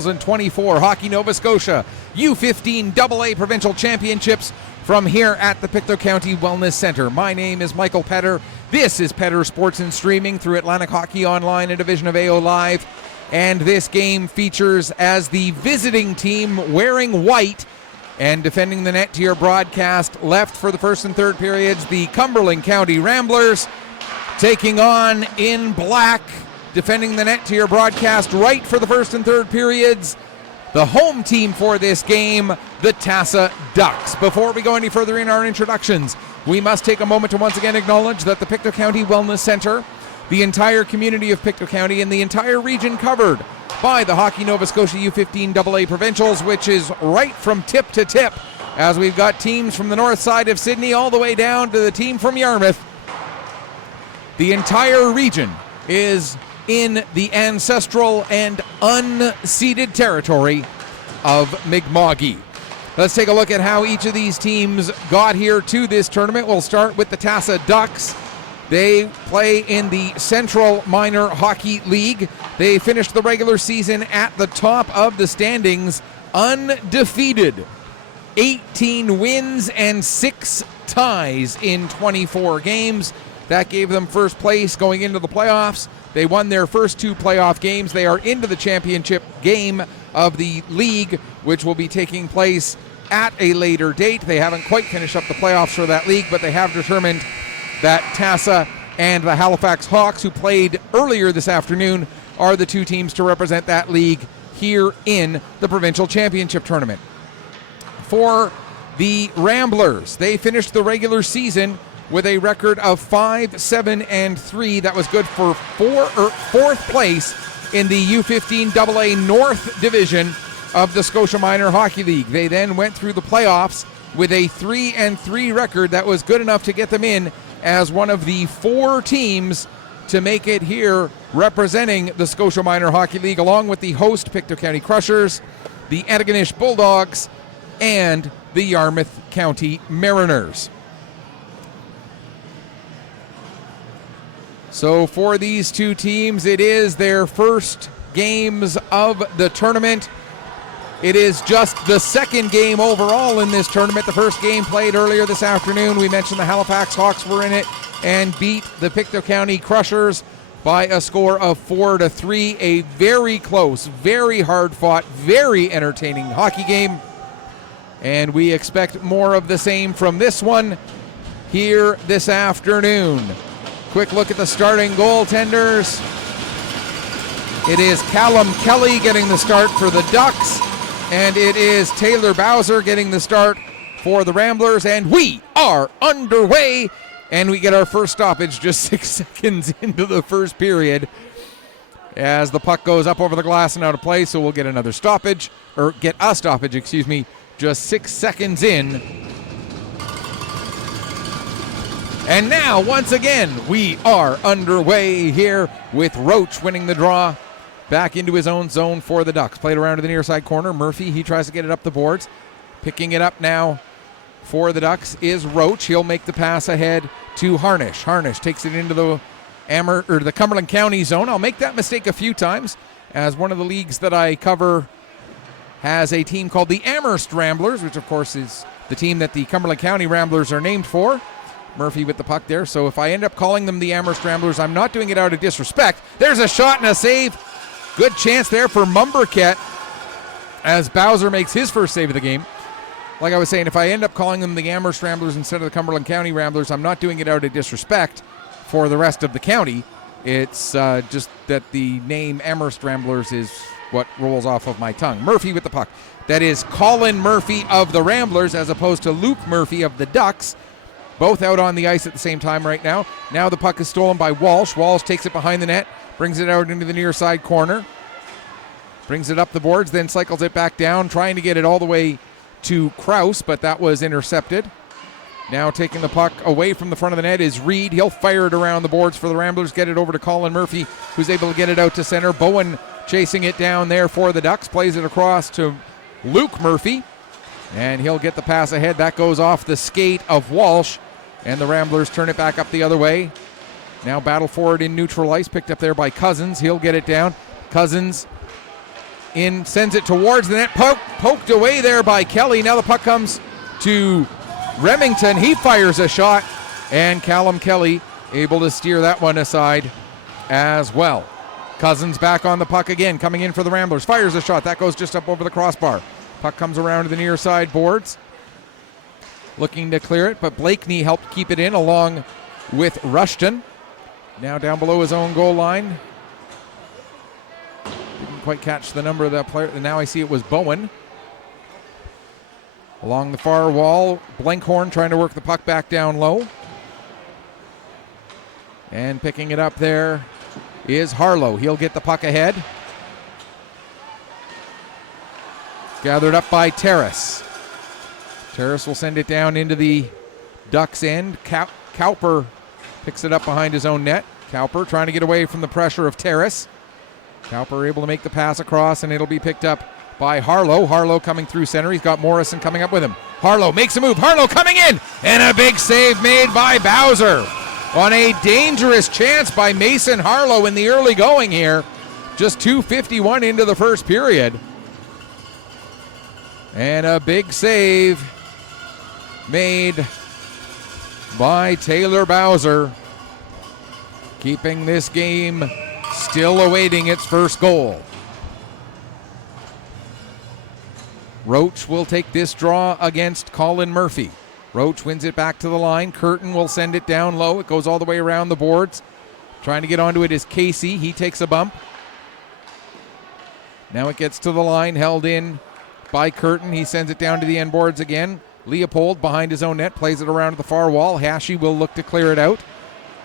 2024 Hockey Nova Scotia U15AA Provincial Championships from here at the Pictou County Wellness Centre. My name is Michael Petter. This is Petter Sports and Streaming through Atlantic Hockey Online and Division of AO Live. And this game features as the visiting team wearing white and defending the net to your broadcast left for the first and third periods, the Cumberland County Ramblers, taking on in black, defending the net to your broadcast right for the first and third periods, the home team for this game, the Tassa Ducks. Before we go any further in our introductions, we must take a moment to once again acknowledge that the Pictou County Wellness Centre, the entire community of Pictou County, and the entire region covered by the Hockey Nova Scotia U15AA Provincials, which is right from tip to tip, as we've got teams from the north side of Sydney all the way down to the team from Yarmouth. The entire region is in the ancestral and unceded territory of Mi'kma'ki. Let's take a look at how each of these teams got here to this tournament. We'll start with the Tassa Ducks. They play in the Central Minor Hockey League. They finished the regular season at the top of the standings, undefeated. 18 wins and 6 ties in 24 games. That gave them first place going into the playoffs. They won their first 2 playoff games. They are into the championship game of the league, which will be taking place at a later date. They haven't quite finished up the playoffs for that league, but they have determined that Tassa and the Halifax Hawks, who played earlier this afternoon, are the 2 teams to represent that league here in the Provincial Championship Tournament. For the Ramblers, they finished the regular season with a record of 5-7-3. That was good for fourth place in the U15AA North Division of the Scotia Minor Hockey League. They then went through the playoffs with a 3-3 record that was good enough to get them in as one of the 4 teams to make it here representing the Scotia Minor Hockey League, along with the host Pictou County Crushers, the Antigonish Bulldogs, and the Yarmouth County Mariners. So for these 2 teams, it is their first games of the tournament. It is just the second game overall in this tournament. The first game played earlier this afternoon. We mentioned the Halifax Hawks were in it and beat the Pictou County Crushers by a score of 4-3. A very close, very hard-fought, very entertaining hockey game. And we expect more of the same from this one here this afternoon. Quick look at the starting goaltenders. It is Callum Kelly getting the start for the Ducks, and it is Taylor Bowser getting the start for the Ramblers, and we are underway, and we get our first stoppage just 6 seconds into the first period as the puck goes up over the glass and out of play, so we'll get another stoppage, or get a stoppage, excuse me, just 6 seconds in. And now, once again, we are underway here with Roach winning the draw back into his own zone for the Ducks. Played around to the near side corner. Murphy, he tries to get it up the boards. Picking it up now for the Ducks is Roach. He'll make the pass ahead to Harnish. Harnish takes it into the Cumberland County zone. I'll make that mistake a few times, as one of the leagues that I cover has a team called the Amherst Ramblers, which of course is the team that the Cumberland County Ramblers are named for. Murphy with the puck there. So if I end up calling them the Amherst Ramblers, I'm not doing it out of disrespect. There's a shot and a save. Good chance there for Mumberket as Bowser makes his first save of the game. Like I was saying, if I end up calling them the Amherst Ramblers instead of the Cumberland County Ramblers, I'm not doing it out of disrespect for the rest of the county. It's just that the name Amherst Ramblers is what rolls off of my tongue. Murphy with the puck. That is Colin Murphy of the Ramblers as opposed to Luke Murphy of the Ducks. Both out on the ice at the same time right now. Now the puck is stolen by Walsh. Walsh takes it behind the net, brings it out into the near side corner, brings it up the boards, then cycles it back down, trying to get it all the way to Kraus, but that was intercepted. Now taking the puck away from the front of the net is Reed. He'll fire it around the boards for the Ramblers, get it over to Colin Murphy, who's able to get it out to center. Bowen chasing it down there for the Ducks, plays it across to Luke Murphy, and he'll get the pass ahead. That goes off the skate of Walsh. And the Ramblers turn it back up the other way. Now battle forward in neutral ice, picked up there by Cousins. He'll get it down. Cousins in, sends it towards the net, poked away there by Kelly. Now the puck comes to Remington. He fires a shot, and Callum Kelly able to steer that one aside as well. Cousins back on the puck again, coming in for the Ramblers. Fires a shot. That goes just up over the crossbar. Puck comes around to the near side boards. Looking to clear it, but Blakeney helped keep it in along with Rushton. Now down below his own goal line. Didn't quite catch the number of that player. And now I see it was Bowen. Along the far wall, Blenkhorn trying to work the puck back down low. And picking it up there is Harlow. He'll get the puck ahead. Gathered up by Terrace. Terrace will send it down into the Ducks' end. Cowper picks it up behind his own net. Cowper trying to get away from the pressure of Terrace. Cowper able to make the pass across, and it'll be picked up by Harlow. Harlow coming through center. He's got Morrison coming up with him. Harlow makes a move. Harlow coming in, and a big save made by Bowser on a dangerous chance by Mason Harlow in the early going here. Just 2:51 into the first period. And a big save made by Taylor Bowser, keeping this game still awaiting its first goal. Roach will take this draw against Colin Murphy. Roach wins it back to the line. Curtin will send it down low. It goes all the way around the boards. Trying to get onto it is Casey. He takes a bump. Now it gets to the line, held in by Curtin. He sends it down to the end boards again. Leopold behind his own net, plays it around to the far wall. Hashi will look to clear it out.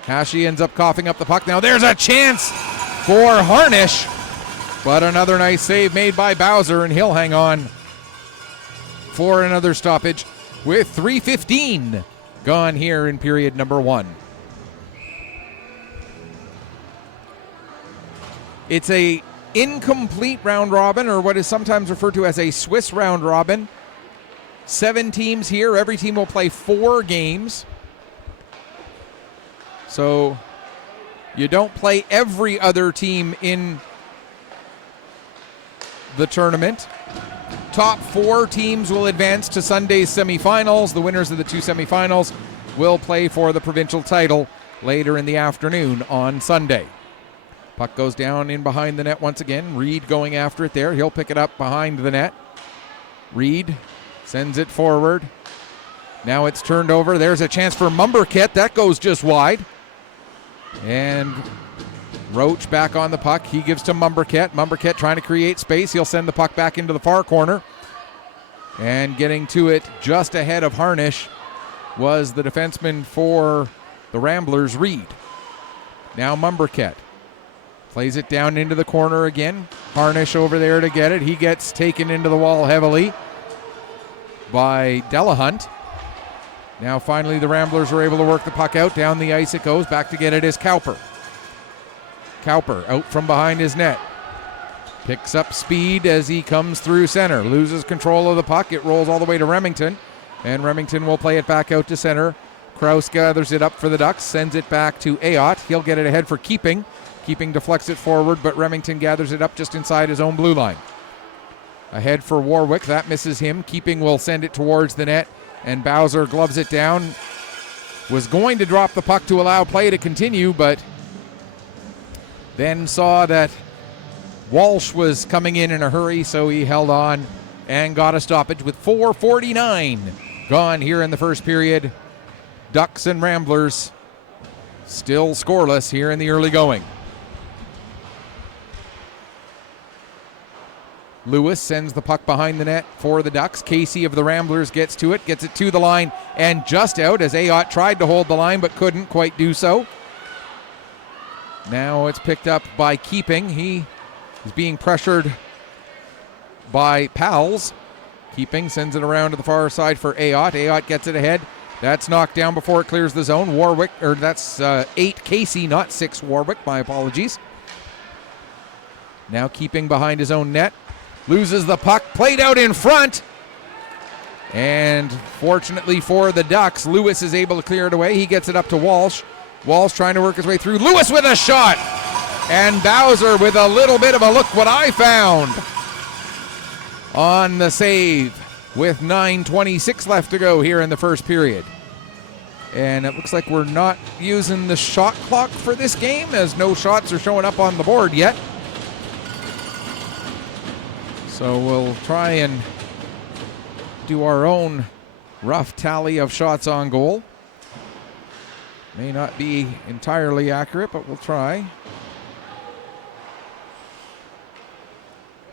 Hashi ends up coughing up the puck. Now there's a chance for Harnish, but another nice save made by Bowser, and he'll hang on for another stoppage with 3:15 gone here in period number one. It's a incomplete round robin, or what is sometimes referred to as a Swiss round robin. 7 teams here. Every team will play 4 games. So you don't play every other team in the tournament. Top 4 teams will advance to Sunday's semifinals. The winners of the 2 semifinals will play for the provincial title later in the afternoon on Sunday. Puck goes down in behind the net once again. Reed going after it there. He'll pick it up behind the net. Reed sends it forward. Now it's turned over. There's a chance for Mumberket. That goes just wide. And Roach back on the puck. He gives to Mumberket. Mumberket trying to create space. He'll send the puck back into the far corner. And getting to it just ahead of Harnish was the defenseman for the Ramblers, Reed. Now Mumberket plays it down into the corner again. Harnish over there to get it. He gets taken into the wall heavily by Delahunt. Now finally the Ramblers are able to work the puck out. Down the ice it goes. Back to get it is Cowper. Cowper out from behind his net. Picks up speed as he comes through center. Loses control of the puck. It rolls all the way to Remington. And Remington will play it back out to center. Kraus gathers it up for the Ducks. Sends it back to Ayotte. He'll get it ahead for Keeping. Keeping deflects it forward, but Remington gathers it up just inside his own blue line. Ahead for Warwick. That misses him. Keeping will send it towards the net, and Bowser gloves it down. Was going to drop the puck to allow play to continue, but then saw that Walsh was coming in a hurry, so he held on and got a stoppage with 4:49 gone here in the first period. Ducks and Ramblers still scoreless here in the early going. Lewis sends the puck behind the net for the Ducks. Casey of the Ramblers gets to it, gets it to the line, and just out as Ayotte tried to hold the line but couldn't quite do so. Now it's picked up by Keeping. He is being pressured by Pals. Keeping sends it around to the far side for Ayotte. Ayotte gets it ahead. That's knocked down before it clears the zone. Warwick, or that's 8 Casey, not 6 Warwick. My apologies. Now Keeping behind his own net. Loses the puck, played out in front. And fortunately for the Ducks, Lewis is able to clear it away. He gets it up to Walsh. Walsh trying to work his way through. Lewis with a shot. And Bowser with a little bit of a look what I found. on the save with 9:26 left to go here in the first period. And it looks like we're not using the shot clock for this game, as no shots are showing up on the board yet. So we'll try and do our own rough tally of shots on goal. May not be entirely accurate, but we'll try.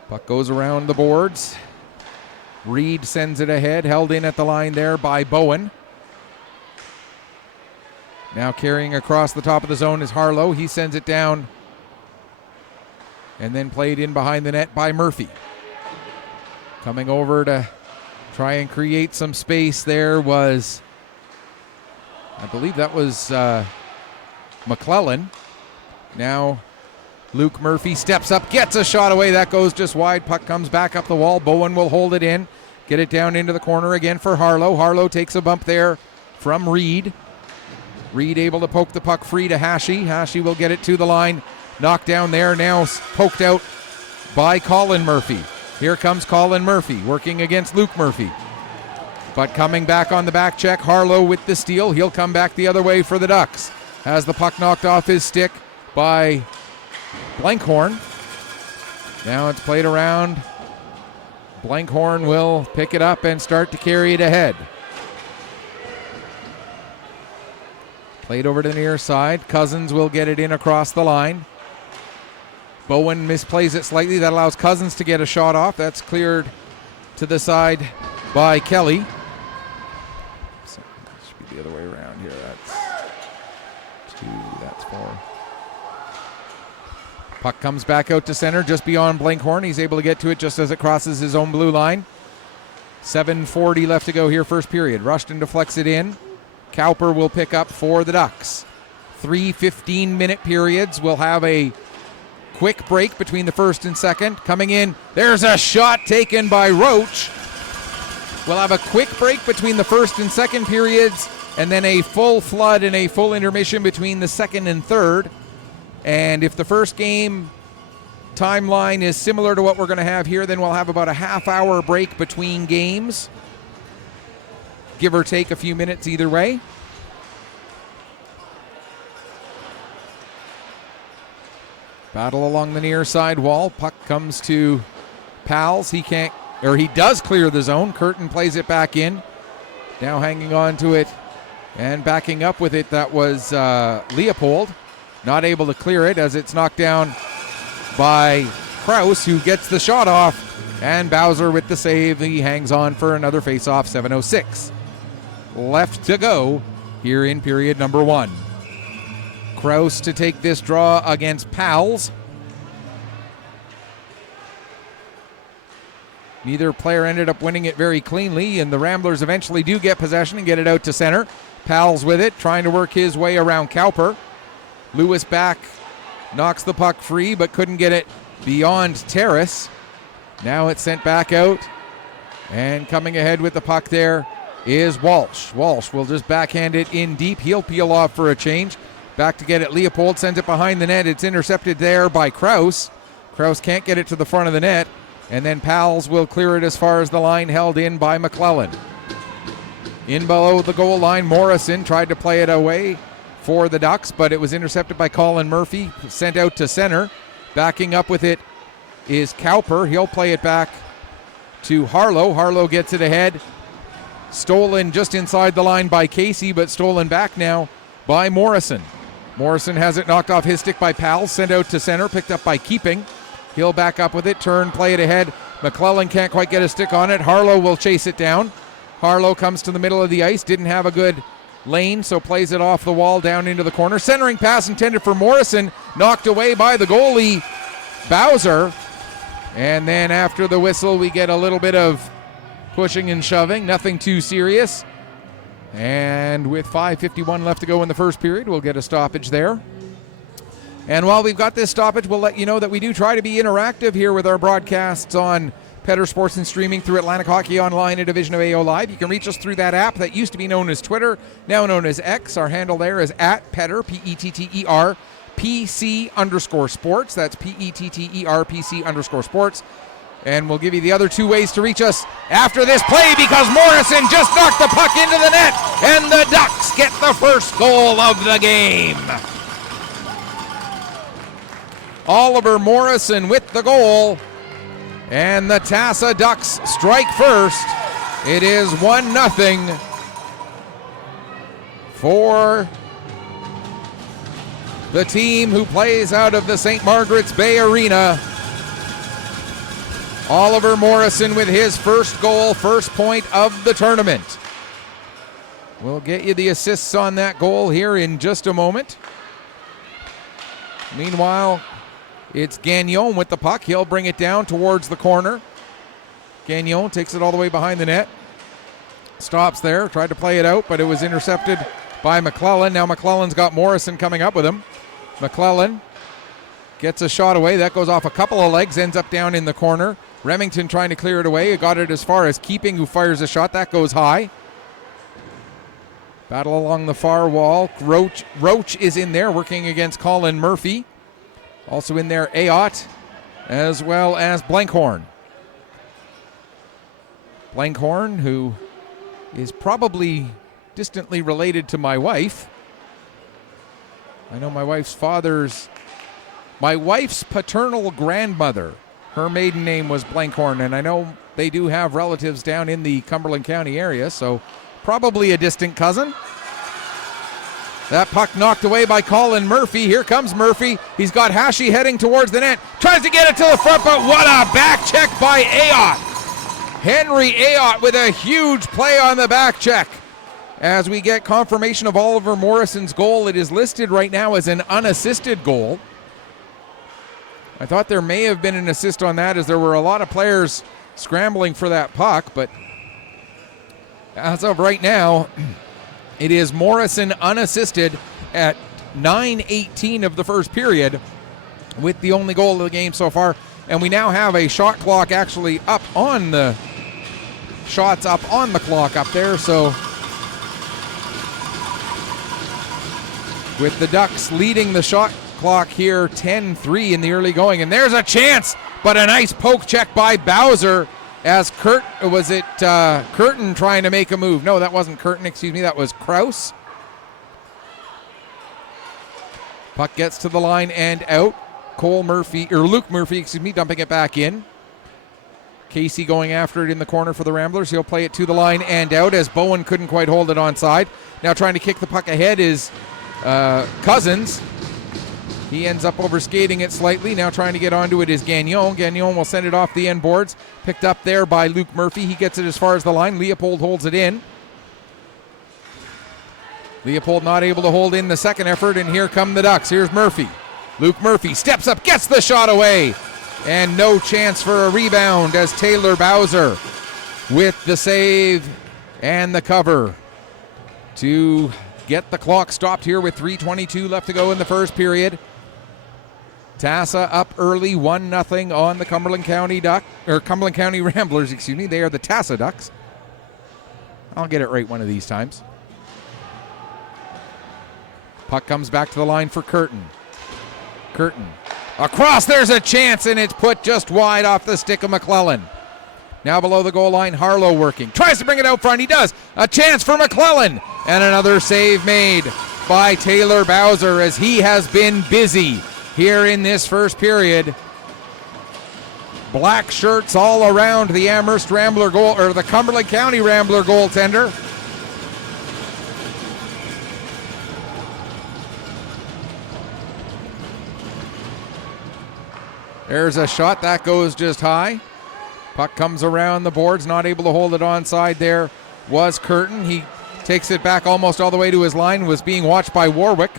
Puck goes around the boards. Reed sends it ahead, held in at the line there by Bowen. Now carrying across the top of the zone is Harlow. He sends it down and then played in behind the net by Murphy. Coming over to try and create some space there was, I believe that was McClellan. Now Luke Murphy steps up, gets a shot away. That goes just wide. Puck comes back up the wall. Bowen will hold it in. Get it down into the corner again for Harlow. Harlow takes a bump there from Reed. Reed able to poke the puck free to Hashi. Hashi will get it to the line. Knocked down there. Now poked out by Colin Murphy. Here comes Colin Murphy working against Luke Murphy. But coming back on the back check, Harlow with the steal. He'll come back the other way for the Ducks. Has the puck knocked off his stick by Blankhorn. Now it's played around. Blankhorn will pick it up and start to carry it ahead. Played over to the near side. Cousins will get it in across the line. Bowen misplays it slightly. That allows Cousins to get a shot off. That's cleared to the side by Kelly. So it should be the other way around here. That's 2, that's 4. Puck comes back out to center just beyond Blankhorn. He's able to get to it just as it crosses his own blue line. 7:40 left to go here, first period. Rushton deflects it in. Cowper will pick up for the Ducks. 3 15-minute periods. We'll have a quick break between the first and second. Coming in, there's a shot taken by Roach. We'll have a quick break between the first and second periods, and then a full flood and a full intermission between the second and third. And if the first game timeline is similar to what we're going to have here, then we'll have about a half-hour break between games. Give or take a few minutes either way. Battle along the near side wall. Puck comes to Pals. He does clear the zone. Curtin plays it back in. Now hanging on to it and backing up with it. That was Leopold. Not able to clear it as it's knocked down by Kraus, who gets the shot off. And Bowser with the save. He hangs on for another face-off. 7:06 left to go here in period number 1. Kraus to take this draw against Pals. Neither player ended up winning it very cleanly, and the Ramblers eventually do get possession and get it out to center. Pals with it, trying to work his way around Cowper. Lewis back, knocks the puck free, but couldn't get it beyond Terrace. Now it's sent back out, and coming ahead with the puck there is Walsh. Walsh will just backhand it in deep. He'll peel off for a change. Back to get it. Leopold sends it behind the net. It's intercepted there by Kraus. Kraus can't get it to the front of the net. And then Pals will clear it as far as the line, held in by McClellan. In below the goal line, Morrison tried to play it away for the Ducks, but it was intercepted by Colin Murphy, sent out to center. Backing up with it is Cowper. He'll play it back to Harlow. Harlow gets it ahead. Stolen just inside the line by Casey, but stolen back now by Morrison. Morrison has it knocked off his stick by Pals, sent out to center, picked up by Keeping. He'll back up with it, turn, play it ahead. McClellan can't quite get a stick on it. Harlow will chase it down. Harlow comes to the middle of the ice, didn't have a good lane, so plays it off the wall down into the corner. Centering pass intended for Morrison, knocked away by the goalie, Bowser. And then after the whistle, we get a little bit of pushing and shoving, nothing too serious. And with 5:51 left to go in the first period, we'll get a stoppage there. And while we've got this stoppage, we'll let you know that we do try to be interactive here with our broadcasts on Petter Sports and Streaming through Atlantic Hockey Online, a division of AO Live. You can reach us through that app that used to be known as Twitter, now known as X. Our handle there is @Petter, P-E-T-T-E-R, PC_sports. That's P-E-T-T-E-R, PC_sports. And we'll give you the other two ways to reach us after this play, because Morrison just knocked the puck into the net, and the Ducks get the first goal of the game. Oliver Morrison with the goal, and the Tassa Ducks strike first. It is 1-0 for the team who plays out of the St. Margaret's Bay Arena. Oliver Morrison with his first goal, first point of the tournament. We'll get you the assists on that goal here in just a moment. Meanwhile, it's Gagnon with the puck. He'll bring it down towards the corner. Gagnon takes it all the way behind the net. Stops there, tried to play it out, but it was intercepted by McClellan. Now McClellan's got Morrison coming up with him. McClellan gets a shot away. That goes off a couple of legs, ends up down in the corner. Remington trying to clear it away. Got it as far as Keeping, who fires a shot. That goes high. Battle along the far wall. Roach is in there working against Colin Murphy. Also in there, Ayotte, as well as Blankhorn. Blankhorn, who is probably distantly related to my wife. I know my wife's paternal grandmother, her maiden name was Blankhorn, and I know they do have relatives down in the Cumberland County area, so probably a distant cousin. That puck knocked away by Colin Murphy. Here comes Murphy. He's got Hashi heading towards the net. Tries to get it to the front, but what a back check by Ayotte. Henry Ayotte with a huge play on the back check. As we get confirmation of Oliver Morrison's goal, it is listed right now as an unassisted goal. I thought there may have been an assist on that, as there were a lot of players scrambling for that puck, but as of right now, it is Morrison unassisted at 9:18 of the first period, with the only goal of the game so far. And we now have a shot clock actually up on the shots up on the clock up there. So with the Ducks leading the shot clock here 10-3 in the early going. And there's a chance, but a nice poke check by Bowser as Curtin trying to make a move. No, that wasn't Curtin, excuse me, that was Kraus. Puck gets to the line and out. Luke Murphy, dumping it back in. Casey going after it in the corner for the Ramblers. He'll play it to the line and out, as Bowen couldn't quite hold it onside. Now trying to kick the puck ahead is Cousins. He ends up overskating it slightly. Now trying to get onto it is Gagnon. Gagnon will send it off the end boards. Picked up there by Luke Murphy. He gets it as far as the line. Leopold holds it in. Leopold not able to hold in the second effort, and here come the Ducks. Here's Murphy. Luke Murphy steps up, gets the shot away, and no chance for a rebound as Taylor Bowser with the save and the cover to get the clock stopped here with 3:22 left to go in the first period. Tassa up early, 1-0 on the Cumberland County Ramblers, excuse me. They are the Tassa Ducks. I'll get it right one of these times. Puck comes back to the line for Curtin. Across, there's a chance, and it's put just wide off the stick of McClellan. Now below the goal line, Harlow working. Tries to bring it out front, he does. A chance for McClellan, and another save made by Taylor Bowser, as he has been busy here in this first period. Black shirts all around the Amherst Rambler goal, or the Cumberland County Rambler goaltender. There's a shot that goes just high. Puck comes around the boards, not able to hold it onside. There was Curtin. He takes it back almost all the way to his line, was being watched by Warwick.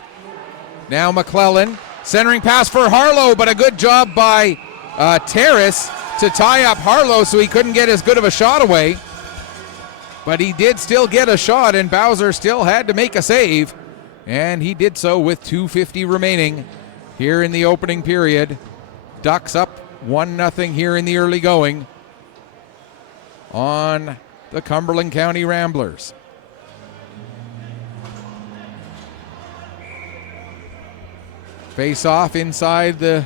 Now McClellan, centering pass for Harlow, but a good job by Terrace to tie up Harlow so he couldn't get as good of a shot away. But he did still get a shot, and Bowser still had to make a save, and he did so with 2:50 remaining here in the opening period. Ducks up 1-0 here in the early going on the Cumberland County Ramblers. Face off inside the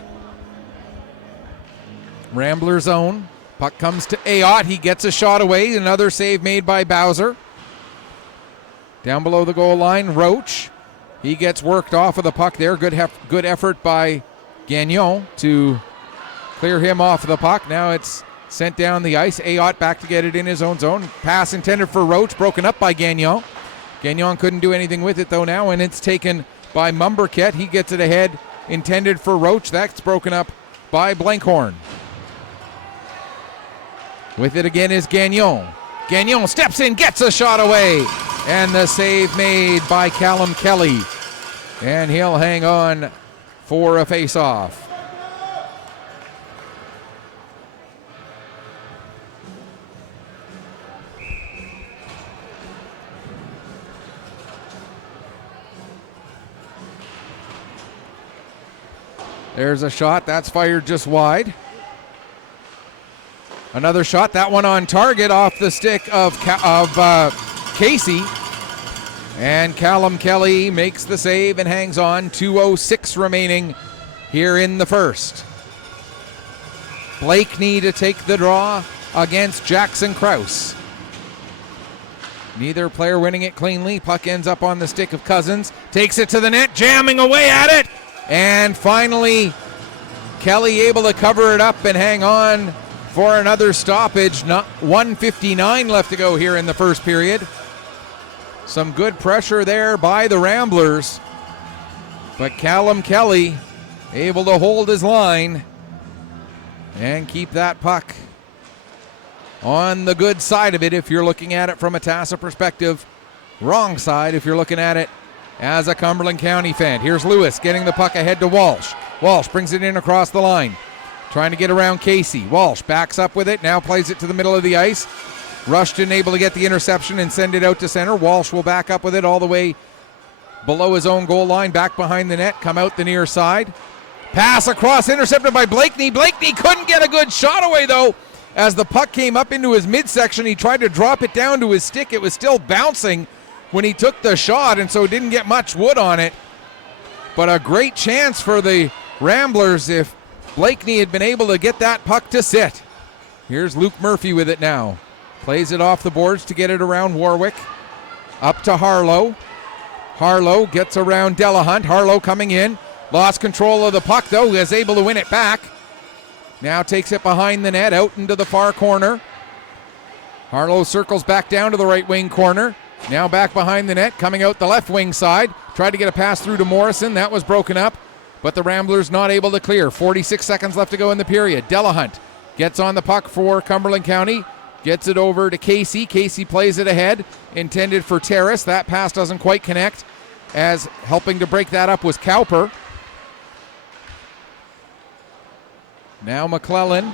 Rambler zone. Puck comes to AO. He gets a shot away. Another save made by Bowser. Down below the goal line, Roach. He gets worked off of the puck there. Good effort by Gagnon to clear him off of the puck. Now it's sent down the ice. AO back to get it in his own zone. Pass intended for Roach, broken up by Gagnon. Gagnon couldn't do anything with it though now, and it's taken by Mumberket. He gets it ahead, intended for Roach. That's broken up by Blankhorn. With it again is Gagnon. Gagnon steps in, gets a shot away, and the save made by Callum Kelly. And he'll hang on for a face-off. There's a shot. That's fired just wide. Another shot. That one on target off the stick of Casey. And Callum Kelly makes the save and hangs on. 2:06 remaining here in the first. Blakeney to take the draw against Jackson Krause. Neither player winning it cleanly. Puck ends up on the stick of Cousins. Takes it to the net, jamming away at it. And finally, Kelly able to cover it up and hang on for another stoppage. 1:59 left to go here in the first period. Some good pressure there by the Ramblers. But Callum Kelly able to hold his line and keep that puck on the good side of it if you're looking at it from a TASA perspective. Wrong side if you're looking at it as a Cumberland County fan. Here's Lewis getting the puck ahead to Walsh. Walsh brings it in across the line, trying to get around Casey. Walsh backs up with it, now plays it to the middle of the ice. Rushton able to get the interception and send it out to center. Walsh will back up with it all the way below his own goal line, back behind the net, come out the near side. Pass across, intercepted by Blakeney. Blakeney couldn't get a good shot away though. As the puck came up into his midsection, he tried to drop it down to his stick. It was still bouncing when he took the shot, and so didn't get much wood on it. But a great chance for the Ramblers if Blakeney had been able to get that puck to sit. Here's Luke Murphy with it now. Plays it off the boards to get it around Warwick. Up to Harlow. Harlow gets around Delahunt. Harlow coming in. Lost control of the puck though, is able to win it back. Now takes it behind the net, out into the far corner. Harlow circles back down to the right wing corner. Now back behind the net, coming out the left wing side. Tried to get a pass through to Morrison. That was broken up, but the Ramblers not able to clear. 46 seconds left to go in the period. Delahunt gets on the puck for Cumberland County. Gets it over to Casey. Casey plays it ahead. Intended for Terrace. That pass doesn't quite connect, as helping to break that up was Cowper. Now McClellan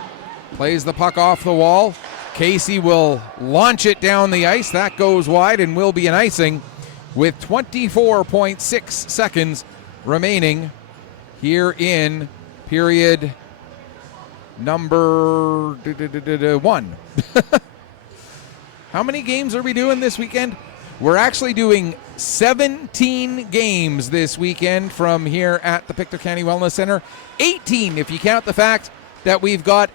plays the puck off the wall. Casey will launch it down the ice. That goes wide and will be an icing with 24.6 seconds remaining here in period number 1. How many games are we doing this weekend? We're actually doing 17 games this weekend from here at the Pictou County Wellness Center. 18 if you count the fact that we've got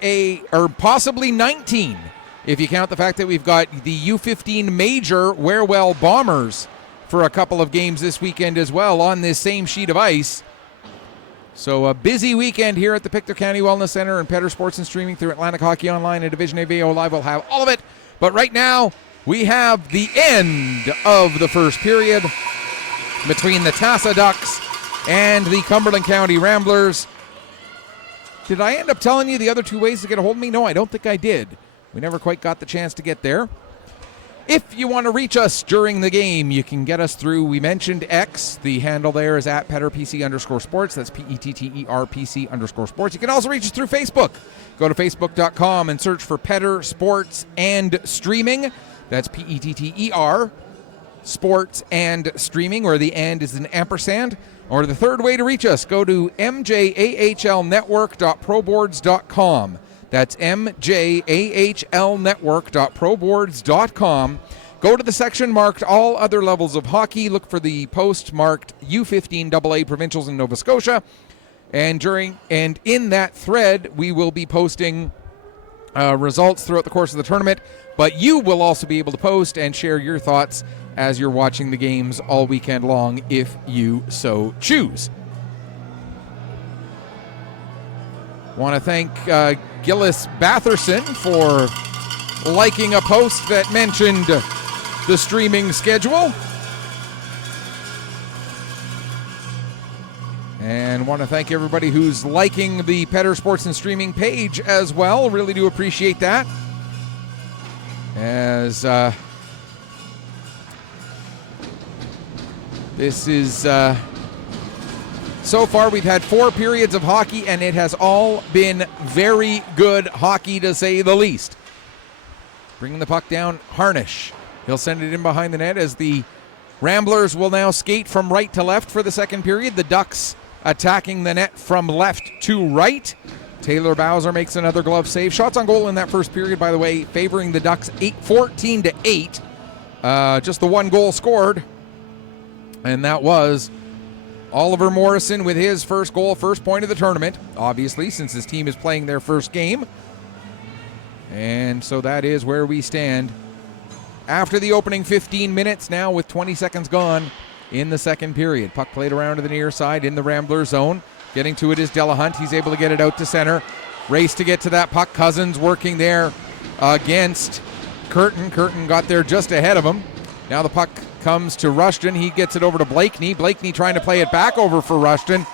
or possibly 19 if you count the fact that we've got the U15 Major Warewell Bombers for a couple of games this weekend as well on this same sheet of ice. So a busy weekend here at the Pictou County Wellness Center and Petter Sports and Streaming through Atlantic Hockey Online and Division AO Live. We'll have all of it. But right now, we have the end of the first period between the TASA Ducks and the Cumberland County Ramblers. Did I end up telling you the other two ways to get a hold of me? No, I don't think I did. We never quite got the chance to get there. If you want to reach us during the game, you can get us through, we mentioned X. The handle there is at PetterPC_sports. That's PETTERPC_sports. You can also reach us through Facebook. Go to Facebook.com and search for Petter Sports and Streaming. That's PETTER Sports and Streaming, where the and is an ampersand. Or the third way to reach us, go to mjahlnetwork.proboards.com. That's mjahlnetwork.proboards.com. Go to the section marked All Other Levels of Hockey. Look for the post marked U15AA Provincials in Nova Scotia. And in that thread, we will be posting results throughout the course of the tournament, but you will also be able to post and share your thoughts as you're watching the games all weekend long if you so choose. Want to thank Gillis Batherson for liking a post that mentioned the streaming schedule. And want to thank everybody who's liking the Petter Sports and Streaming page as well. Really do appreciate that. As this is, so far we've had 4 periods of hockey, and it has all been very good hockey to say the least. Bringing the puck down, Harnish. He'll send it in behind the net as the Ramblers will now skate from right to left for the second period. The Ducks attacking the net from left to right. Taylor Bowser makes another glove save. Shots on goal in that first period, by the way, favoring the Ducks 14-8. Just the one goal scored, and that was Oliver Morrison with his first goal, first point of the tournament, obviously, since his team is playing their first game. And so that is where we stand after the opening 15 minutes, now with 20 seconds gone in the second period. Puck played around to the near side in the Rambler zone. Getting to it is Delahunt. He's able to get it out to center. Race to get to that puck. Cousins working there against Curtin. Curtin got there just ahead of him. Now the puck comes to Rushton. He gets it over to Blakeney. Blakeney trying to play it back over for Rushton.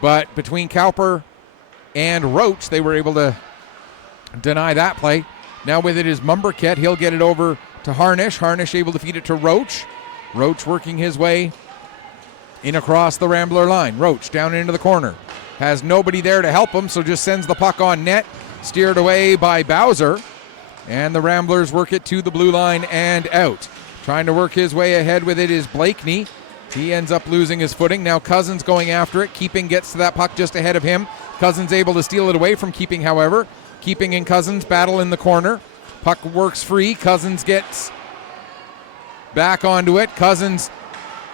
But between Cowper and Roach, they were able to deny that play. Now with it is Mumberket. He'll get it over to Harnish. Harnish able to feed it to Roach. Roach working his way in across the Rambler line. Roach down into the corner. Has nobody there to help him, so just sends the puck on net. Steered away by Bowser. And the Ramblers work it to the blue line and out. Trying to work his way ahead with it is Blakeney. He ends up losing his footing. Now Cousins going after it. Keeping gets to that puck just ahead of him. Cousins able to steal it away from Keeping, however. Keeping and Cousins battle in the corner. Puck works free. Cousins gets back onto it. Cousins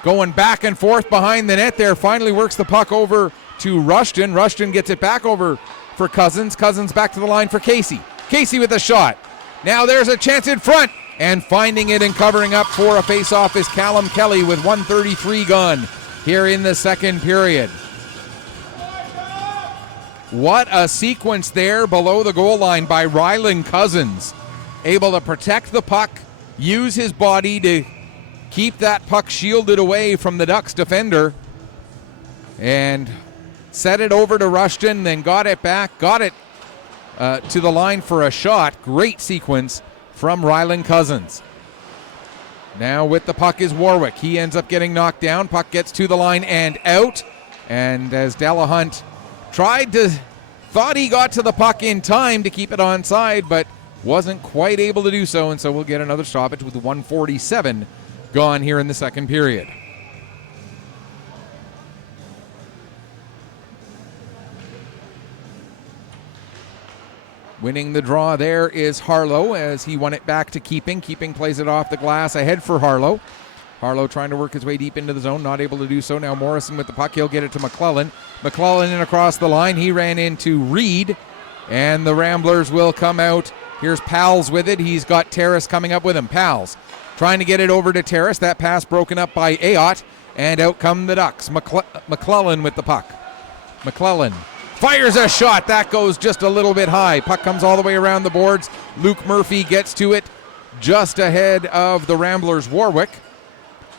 going back and forth behind the net there. Finally works the puck over to Rushton. Rushton gets it back over for Cousins. Cousins back to the line for Casey. Casey with a shot. Now there's a chance in front. And finding it and covering up for a face-off is Callum Kelly with 1:33 gone here in the second period. What a sequence there below the goal line by Rylan Cousins. Able to protect the puck, use his body to keep that puck shielded away from the Ducks defender, and set it over to Rushton, then got it back, got it to the line for a shot. Great sequence from Rylan Cousins. Now with the puck is Warwick. He ends up getting knocked down. Puck gets to the line and out. And as Delahunt thought he got to the puck in time to keep it onside, but wasn't quite able to do so, and so we'll get another stoppage with 1:47 gone here in the second period. Winning the draw there is Harlow as he won it back to Keeping. Keeping plays it off the glass ahead for Harlow. Harlow trying to work his way deep into the zone, not able to do so. Now Morrison with the puck. He'll get it to McClellan. McClellan in across the line. He ran into Reed, and the Ramblers will come out. Here's Pals with it. He's got Terrace coming up with him. Pals trying to get it over to Terrace. That pass broken up by Ayotte, and out come the Ducks. McClellan with the puck. McClellan fires a shot. That goes just a little bit high. Puck comes all the way around the boards. Luke Murphy gets to it just ahead of the Ramblers' Warwick.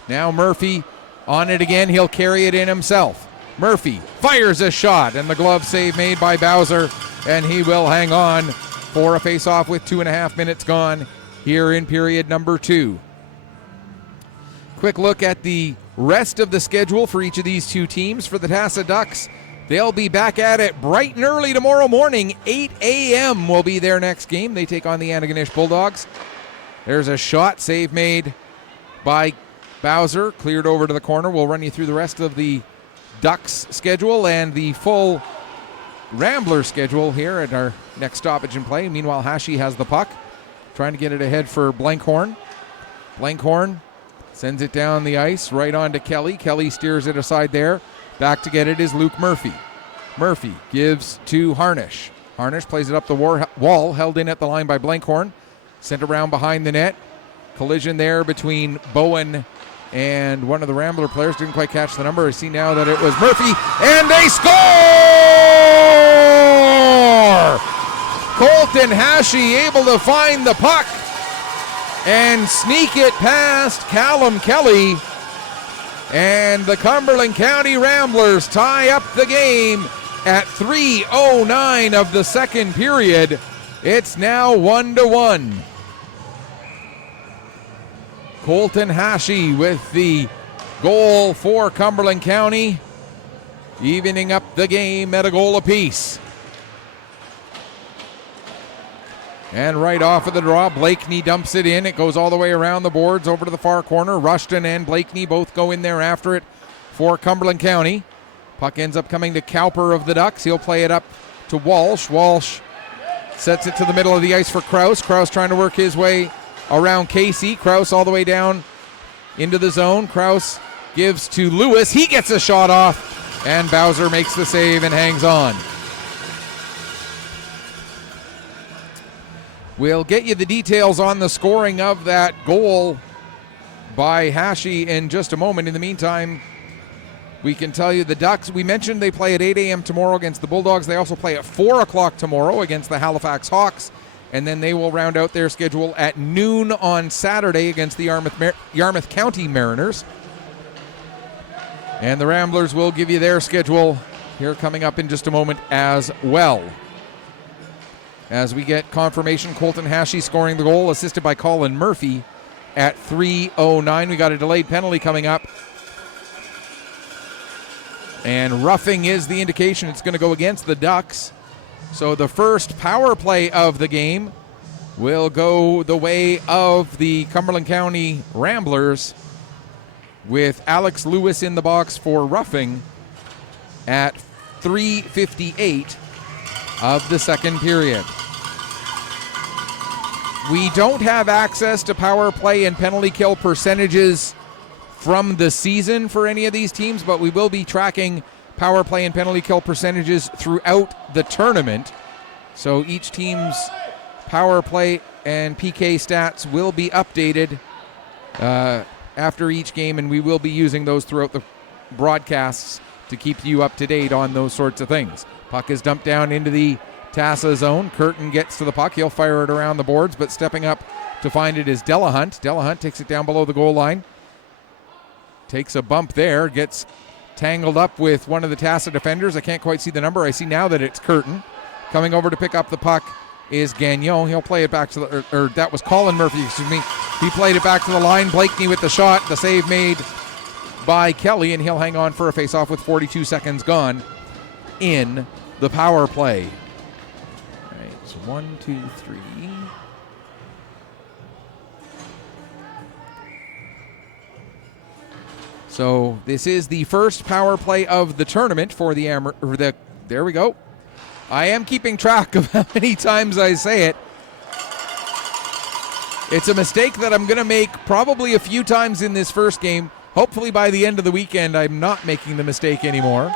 Now Murphy on it again. He'll carry it in himself. Murphy fires a shot, and the glove save made by Bowser, and he will hang on for a face-off with 2.5 minutes gone here in period number 2. Quick look at the rest of the schedule for each of these two teams. For the Tassa Ducks, they'll be back at it bright and early tomorrow morning. 8 a.m. will be their next game. They take on the Antigonish Bulldogs. There's a shot, save made by Bowser, cleared over to the corner. We'll run you through the rest of the Ducks schedule and the full Rambler schedule here at our next stoppage in play. Meanwhile, Hashi has the puck, trying to get it ahead for Blankhorn. Blankhorn sends it down the ice, right on to Kelly. Kelly steers it aside there. Back to get it is Luke Murphy. Murphy gives to Harnish. Harnish plays it up the wall, held in at the line by Blankhorn. Sent around behind the net. Collision there between Bowen and one of the Rambler players. Didn't quite catch the number. I see now that it was Murphy, and they score! Colton Hashie able to find the puck and sneak it past Callum Kelly. And the Cumberland County Ramblers tie up the game at 3:09 of the second period. It's now 1-1. Colton Hashie with the goal for Cumberland County, evening up the game at a goal apiece. And right off of the draw, Blakeney dumps it in. It goes all the way around the boards over to the far corner. Rushton and Blakeney both go in there after it for Cumberland County. Puck ends up coming to Cowper of the Ducks. He'll play it up to Walsh. Walsh sets it to the middle of the ice for Kraus. Kraus trying to work his way around Casey. Kraus all the way down into the zone. Kraus gives to Lewis. He gets a shot off, and Bowser makes the save and hangs on. We'll get you the details on the scoring of that goal by Hashie in just a moment. In the meantime, we can tell you the Ducks, we mentioned they play at 8 a.m. tomorrow against the Bulldogs. They also play at 4 o'clock tomorrow against the Halifax Hawks. And then they will round out their schedule at noon on Saturday against the Yarmouth County Mariners. And the Ramblers will give you their schedule here coming up in just a moment as well. As we get confirmation, Colton Hashie scoring the goal, assisted by Colin Murphy at 3:09. We got a delayed penalty coming up. And roughing is the indication it's going to go against the Ducks. So the first power play of the game will go the way of the Cumberland County Ramblers, with Alex Lewis in the box for roughing at 3:58 of the second period. We don't have access to power play and penalty kill percentages from the season for any of these teams, but we will be tracking power play and penalty kill percentages throughout the tournament. So each team's power play and PK stats will be updated after each game, and we will be using those throughout the broadcasts to keep you up to date on those sorts of things. Puck is dumped down into the Tassa zone. Curtin gets to the puck. He'll fire it around the boards, but stepping up to find it is Delahunt. Delahunt takes it down below the goal line. Takes a bump there, gets tangled up with one of the Tassa defenders. I can't quite see the number. I see now that it's Curtin. Coming over to pick up the puck is Gagnon. He'll play it back to the, or that was Colin Murphy, excuse me. He played it back to the line. Blakeney with the shot. The save made by Kelly, and he'll hang on for a face-off with 42 seconds gone in the power play. All right, so 1, 2, 3. So this is the first power play of the tournament for the there we go. I am keeping track of how many times I say it. It's a mistake that I'm going to make probably a few times in this first game. Hopefully by the end of the weekend, I'm not making the mistake anymore.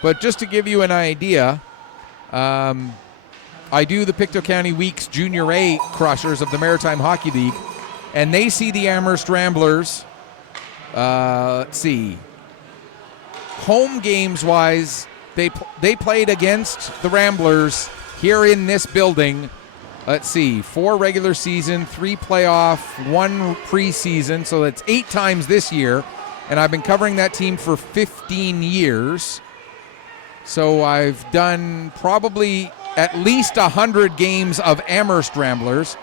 But just to give you an idea, I do the Pictou County Weeks Junior A Crushers of the Maritime Hockey League, and they see the Amherst Ramblers, let's see, home games-wise, they played against the Ramblers here in this building. Let's see, 4 regular season, 3 playoff, 1 preseason, so that's 8 times this year. And I've been covering that team for 15 years. So I've done probably at least 100 games of Amherst Ramblers,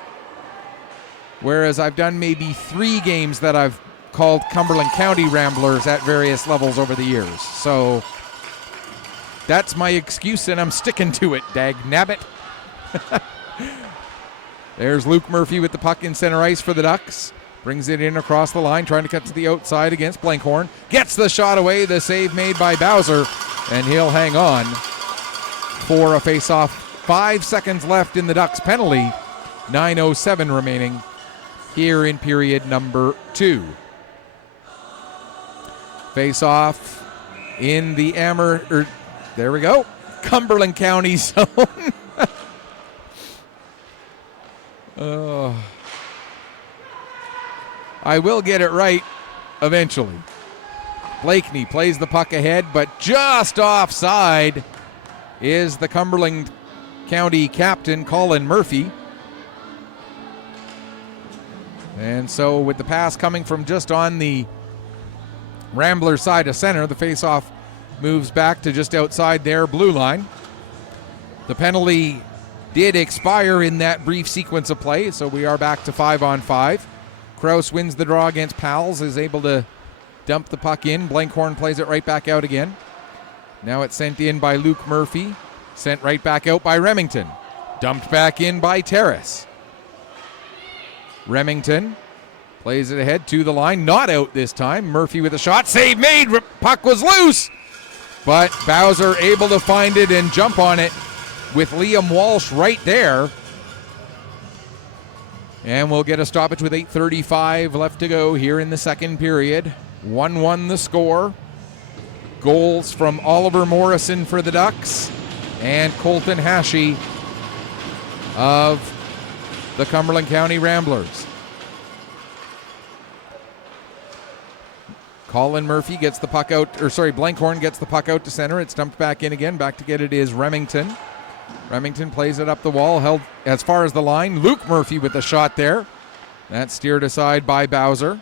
whereas I've done maybe 3 games that I've called Cumberland County Ramblers at various levels over the years. So that's my excuse, and I'm sticking to it, dagnabbit. There's Luke Murphy with the puck in center ice for the Ducks. Brings it in across the line, trying to cut to the outside against Blankhorn. Gets the shot away, the save made by Bowser, and he'll hang on for a face-off. 5 seconds left in the Ducks penalty. 9:07 remaining here in period number 2. Face-off in the There we go. Cumberland County zone. I will get it right eventually. Blakeney plays the puck ahead, but just offside is the Cumberland County captain, Colin Murphy. And so with the pass coming from just on the Ramblers side of center, the faceoff moves back to just outside their blue line. The penalty did expire in that brief sequence of play, so we are back to 5-on-5. Kraus wins the draw against Pals, is able to dump the puck in. Blankhorn plays it right back out again. Now it's sent in by Luke Murphy, sent right back out by Remington. Dumped back in by Terrace. Remington plays it ahead to the line, not out this time. Murphy with a shot, save made, puck was loose. But Bowser able to find it and jump on it with Liam Walsh right there. And we'll get a stoppage with 8:35 left to go here in the second period. 1-1 the score. Goals from Oliver Morrison for the Ducks and Colton Hashey of the Cumberland County Ramblers. Colin Murphy gets the puck out, Blankhorn gets the puck out to center. It's dumped back in again. Back to get it is Remington. Remington plays it up the wall, held as far as the line. Luke Murphy with the shot there. That's steered aside by Bowser.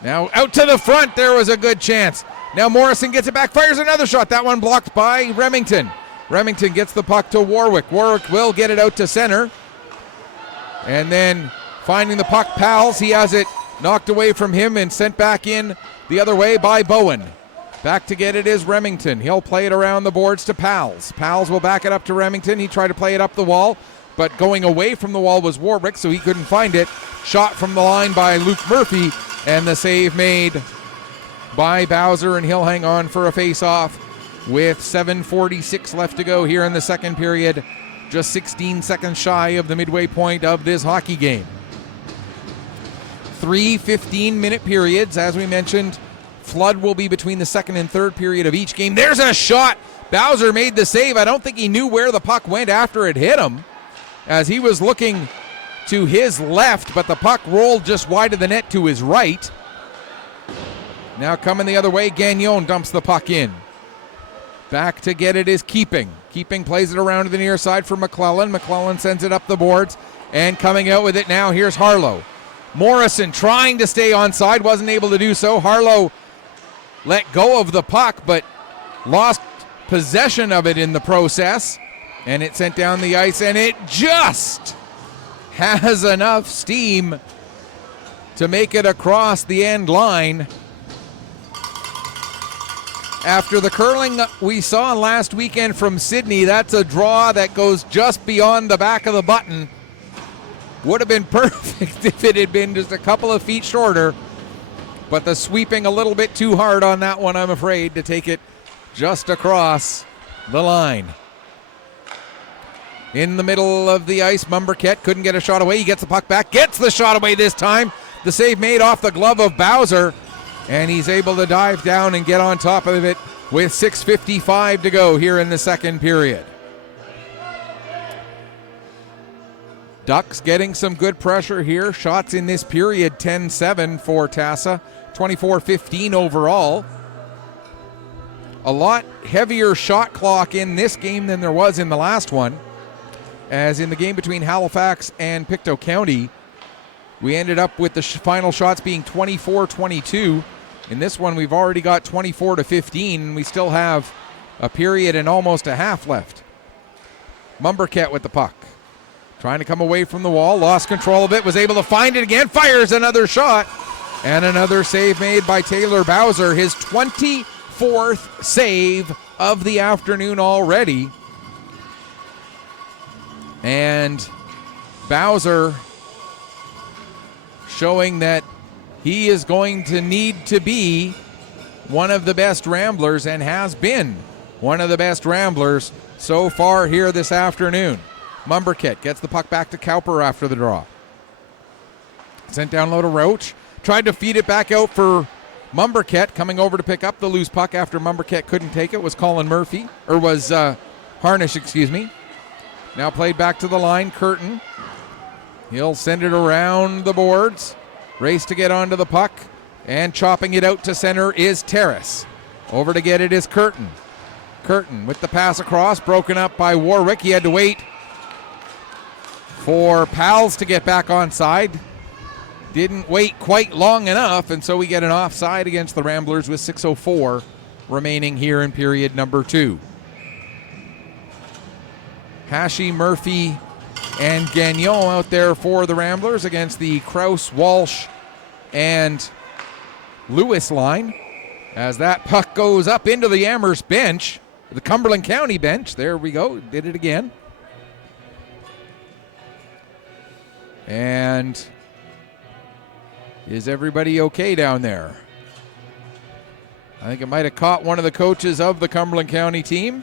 Now out to the front, there was a good chance. Now Morrison gets it back, fires another shot. That one blocked by Remington. Remington gets the puck to Warwick. Warwick will get it out to center. And then finding the puck, Pals. He has it knocked away from him and sent back in the other way by Bowen. Back to get it is Remington. He'll play it around the boards to Pals. Pals will back it up to Remington. He tried to play it up the wall, but going away from the wall was Warwick, so he couldn't find it. Shot from the line by Luke Murphy, and the save made by Bowser, and he'll hang on for a face-off with 7:46 left to go here in the second period. Just 16 seconds shy of the midway point of this hockey game. 3 15-minute periods, as we mentioned. Flood will be between the second and third period of each game. There's a shot. Bowser made the save. I don't think he knew where the puck went after it hit him, as he was looking to his left, but the puck rolled just wide of the net to his right. Now coming the other way, Gagnon dumps the puck in. Back to get it is Keeping. Keeping plays it around to the near side for McClellan. McClellan sends it up the boards, and coming out with it now, here's Harlow. Morrison trying to stay onside, wasn't able to do so. Harlow let go of the puck, but lost possession of it in the process, and it sent down the ice, and it just has enough steam to make it across the end line. After the curling we saw last weekend from Sydney, that's a draw that goes just beyond the back of the button. Would have been perfect if it had been just a couple of feet shorter, but the sweeping a little bit too hard on that one, I'm afraid, to take it just across the line. In the middle of the ice, Mumberket couldn't get a shot away. He gets the puck back, gets the shot away this time. The save made off the glove of Bowser, and he's able to dive down and get on top of it with 6:55 to go here in the second period. Ducks getting some good pressure here. Shots in this period, 10-7 for Tassa, 24-15 overall. A lot heavier shot clock in this game than there was in the last one, as in the game between Halifax and Pictou County, we ended up with the final shots being 24-22. In this one, we've already got 24-15, and we still have a period and almost a half left. Mumberket with the puck. Trying to come away from the wall, lost control of it, was able to find it again, fires another shot, and another save made by Taylor Bowser, his 24th save of the afternoon already. And Bowser showing that he is going to need to be one of the best Ramblers, and has been one of the best Ramblers so far here this afternoon. Mumberket gets the puck back to Cowper after the draw. Sent down low to Roach. Tried to feed it back out for Mumberket coming over to pick up the loose puck after Mumberket couldn't take it was Harnish, excuse me. Now played back to the line, Curtin. He'll send it around the boards. Race to get onto the puck. And chopping it out to center is Terrace. Over to get it is Curtin. Curtin with the pass across, broken up by Warwick. He had to wait for Pals to get back on side. Didn't wait quite long enough, and so we get an offside against the Ramblers with 6:04 remaining here in period number 2. Hashi, Murphy, and Gagnon out there for the Ramblers against the Krause, Walsh, and Lewis line. As that puck goes up into the Amherst bench, the Cumberland County bench. There we go, did it again. And is everybody okay down there? I think it might have caught one of the coaches of the Cumberland County team.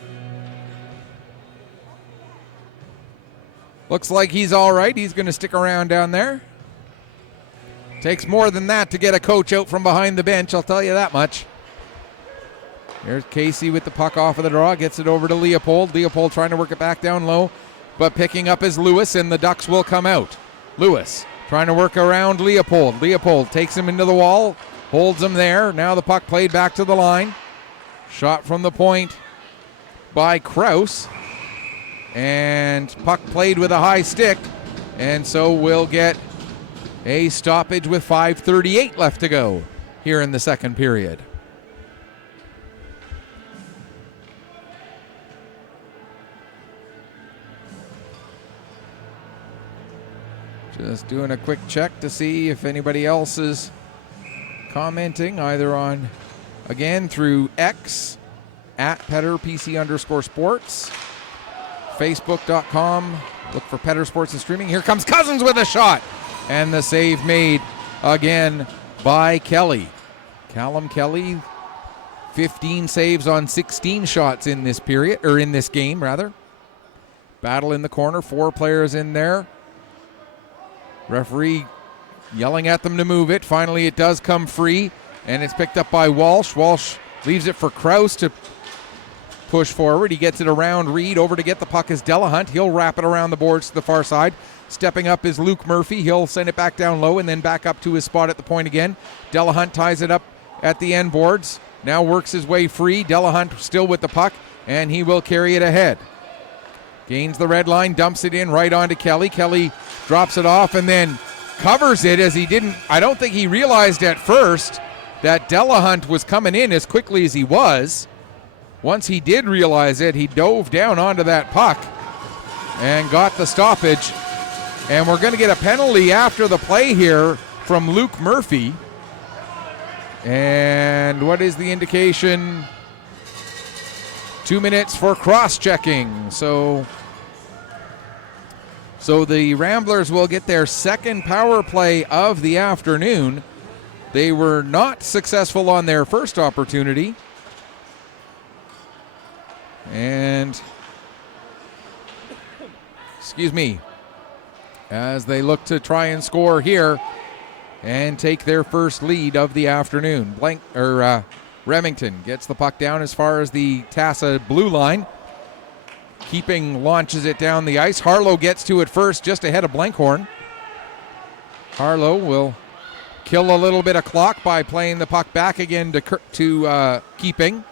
Looks like he's all right. He's going to stick around down there. Takes more than that to get a coach out from behind the bench, I'll tell you that much. There's Casey with the puck off of the draw. Gets it over to Leopold. Leopold trying to work it back down low, but picking up is Lewis, and the Ducks will come out. Lewis trying to work around Leopold. Leopold takes him into the wall, holds him there. Now the puck played back to the line. Shot from the point by Krause. And puck played with a high stick. And so we'll get a stoppage with 5:38 left to go here in the second period. Just doing a quick check to see if anybody else is commenting either on, again, through X, at @PetterPC_sports, Facebook.com, look for Petter Sports and Streaming. Here comes Cousins with a shot, and the save made again by Kelly. Callum Kelly, 15 saves on 16 shots in this period, or in this game, rather. Battle in the corner, 4 players in there. Referee yelling at them to move it. Finally, it does come free, and it's picked up by Walsh. Walsh leaves it for Krause to push forward. He gets it around Reed. Over to get the puck is Delahunt. He'll wrap it around the boards to the far side. Stepping up is Luke Murphy. He'll send it back down low and then back up to his spot at the point again. Delahunt ties it up at the end boards. Now works his way free. Delahunt still with the puck, and he will carry it ahead. Gains the red line, dumps it in right onto Kelly. Kelly drops it off and then covers it as he didn't. I don't think he realized at first that Delahunt was coming in as quickly as he was. Once he did realize it, he dove down onto that puck and got the stoppage. And we're going to get a penalty after the play here from Luke Murphy. And what is the indication? 2 minutes for cross-checking. So the Ramblers will get their second power play of the afternoon. They were not successful on their first opportunity. And, as they look to try and score here and take their first lead of the afternoon. Remington gets the puck down as far as the Tassa blue line. Keeping launches it down the ice. Harlow gets to it first, just ahead of Blankhorn. Harlow will kill a little bit of clock by playing the puck back again to Keeping.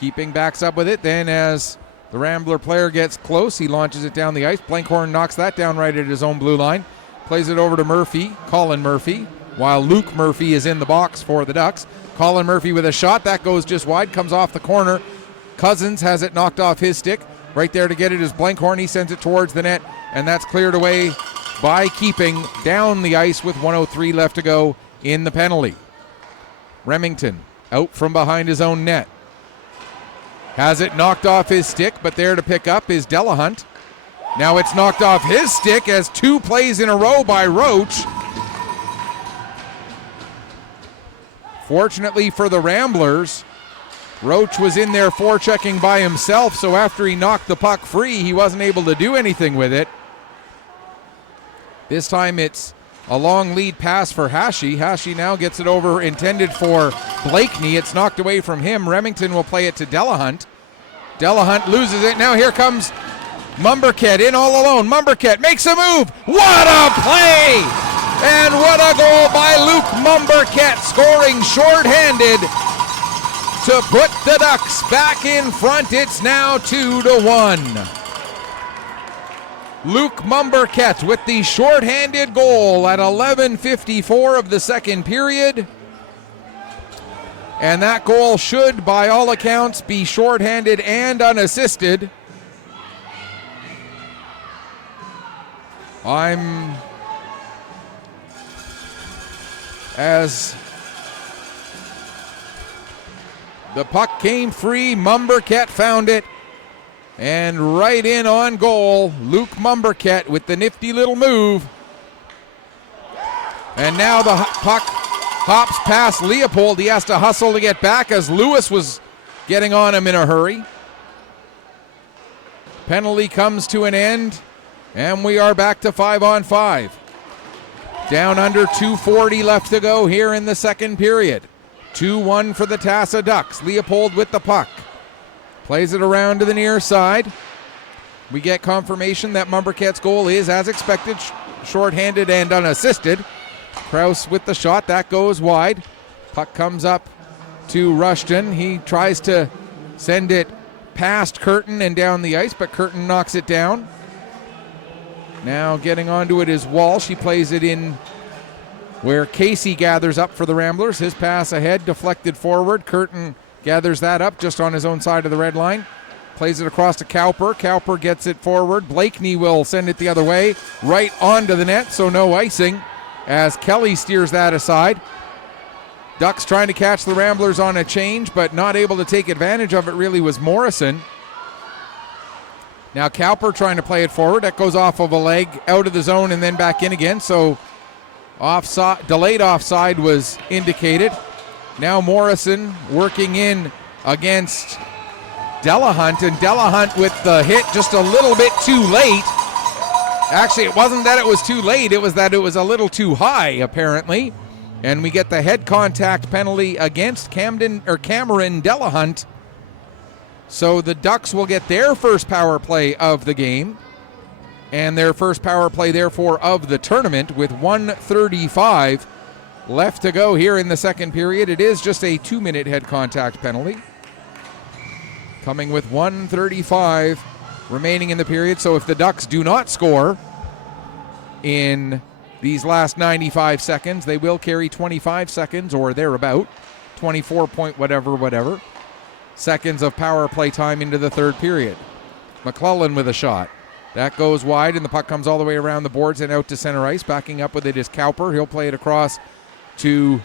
Keeping backs up with it. Then as the Rambler player gets close, he launches it down the ice. Blankhorn knocks that down right at his own blue line. Plays it over to Murphy, Colin Murphy, while Luke Murphy is in the box for the Ducks. Colin Murphy with a shot. That goes just wide, comes off the corner. Cousins has it knocked off his stick. Right there to get it is Blankhorn. He sends it towards the net, and that's cleared away by Keeping down the ice with 1:03 left to go in the penalty. Remington out from behind his own net. Has it knocked off his stick, but there to pick up is Delahunt. Now it's knocked off his stick as 2 plays in a row by Roach. Fortunately for the Ramblers, Roach was in there forechecking by himself, so after he knocked the puck free, he wasn't able to do anything with it. This time it's A long lead pass for Hashi. Hashi now gets it over, intended for Blakeney. It's knocked away from him. Remington will play it to Delahunt. Delahunt loses it. Now here comes Mumberket in all alone. Mumberket makes a move. What a play! And what a goal by Luke Mumberket, scoring shorthanded to put the Ducks back in front. It's now 2-1. Luke Mumberket with the shorthanded goal at 11:54 of the second period. And that goal should, by all accounts, be shorthanded and unassisted. As the puck came free, Mumberket found it. And right in on goal, Luke Mumberket with the nifty little move. And now the puck hops past Leopold. He has to hustle to get back as Lewis was getting on him in a hurry. Penalty comes to an end, and we are back to 5-on-5. Down under 2:40 left to go here in the second period. 2-1 for the Tassa Ducks. Leopold with the puck. Plays it around to the near side. We get confirmation that Mumberket's goal is, as expected, shorthanded and unassisted. Krause with the shot. That goes wide. Puck comes up to Rushton. He tries to send it past Curtin and down the ice, but Curtin knocks it down. Now getting onto it is Walsh. He plays it in where Casey gathers up for the Ramblers. His pass ahead, deflected forward. Curtin gathers that up just on his own side of the red line. Plays it across to Cowper. Cowper gets it forward. Blakeney will send it the other way, right onto the net, so no icing as Kelly steers that aside. Ducks trying to catch the Ramblers on a change, but not able to take advantage of it really was Morrison. Now Cowper trying to play it forward. That goes off of a leg, out of the zone, and then back in again. So offside, delayed offside was indicated. Now Morrison working in against Delahunt, and Delahunt with the hit just a little bit too late. Actually, it wasn't that it was too late, it was that it was a little too high, apparently. And we get the head contact penalty against Cameron Delahunt. So the Ducks will get their first power play of the game, and their first power play, therefore, of the tournament, with 1:35 left to go here in the second period. It is just a 2-minute head contact penalty. Coming with 1:35 remaining in the period. So if the Ducks do not score in these last 95 seconds, they will carry 25 seconds or thereabout, 24 point whatever seconds of power play time into the third period. McClellan with a shot. That goes wide, and the puck comes all the way around the boards and out to center ice. Backing up with it is Cowper. He'll play it across to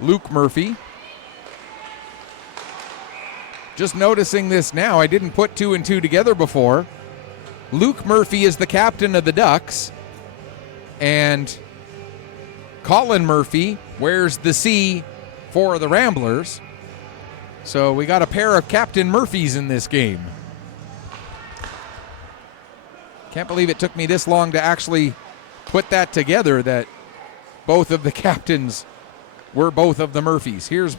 Luke Murphy. Just noticing this now, I didn't put 2 and 2 together before. Luke Murphy is the captain of the Ducks, and Colin Murphy wears the C for the Ramblers. So we got a pair of Captain Murphys in this game. Can't believe it took me this long to actually put that together, that both of the captains were both of the Murphys. Here's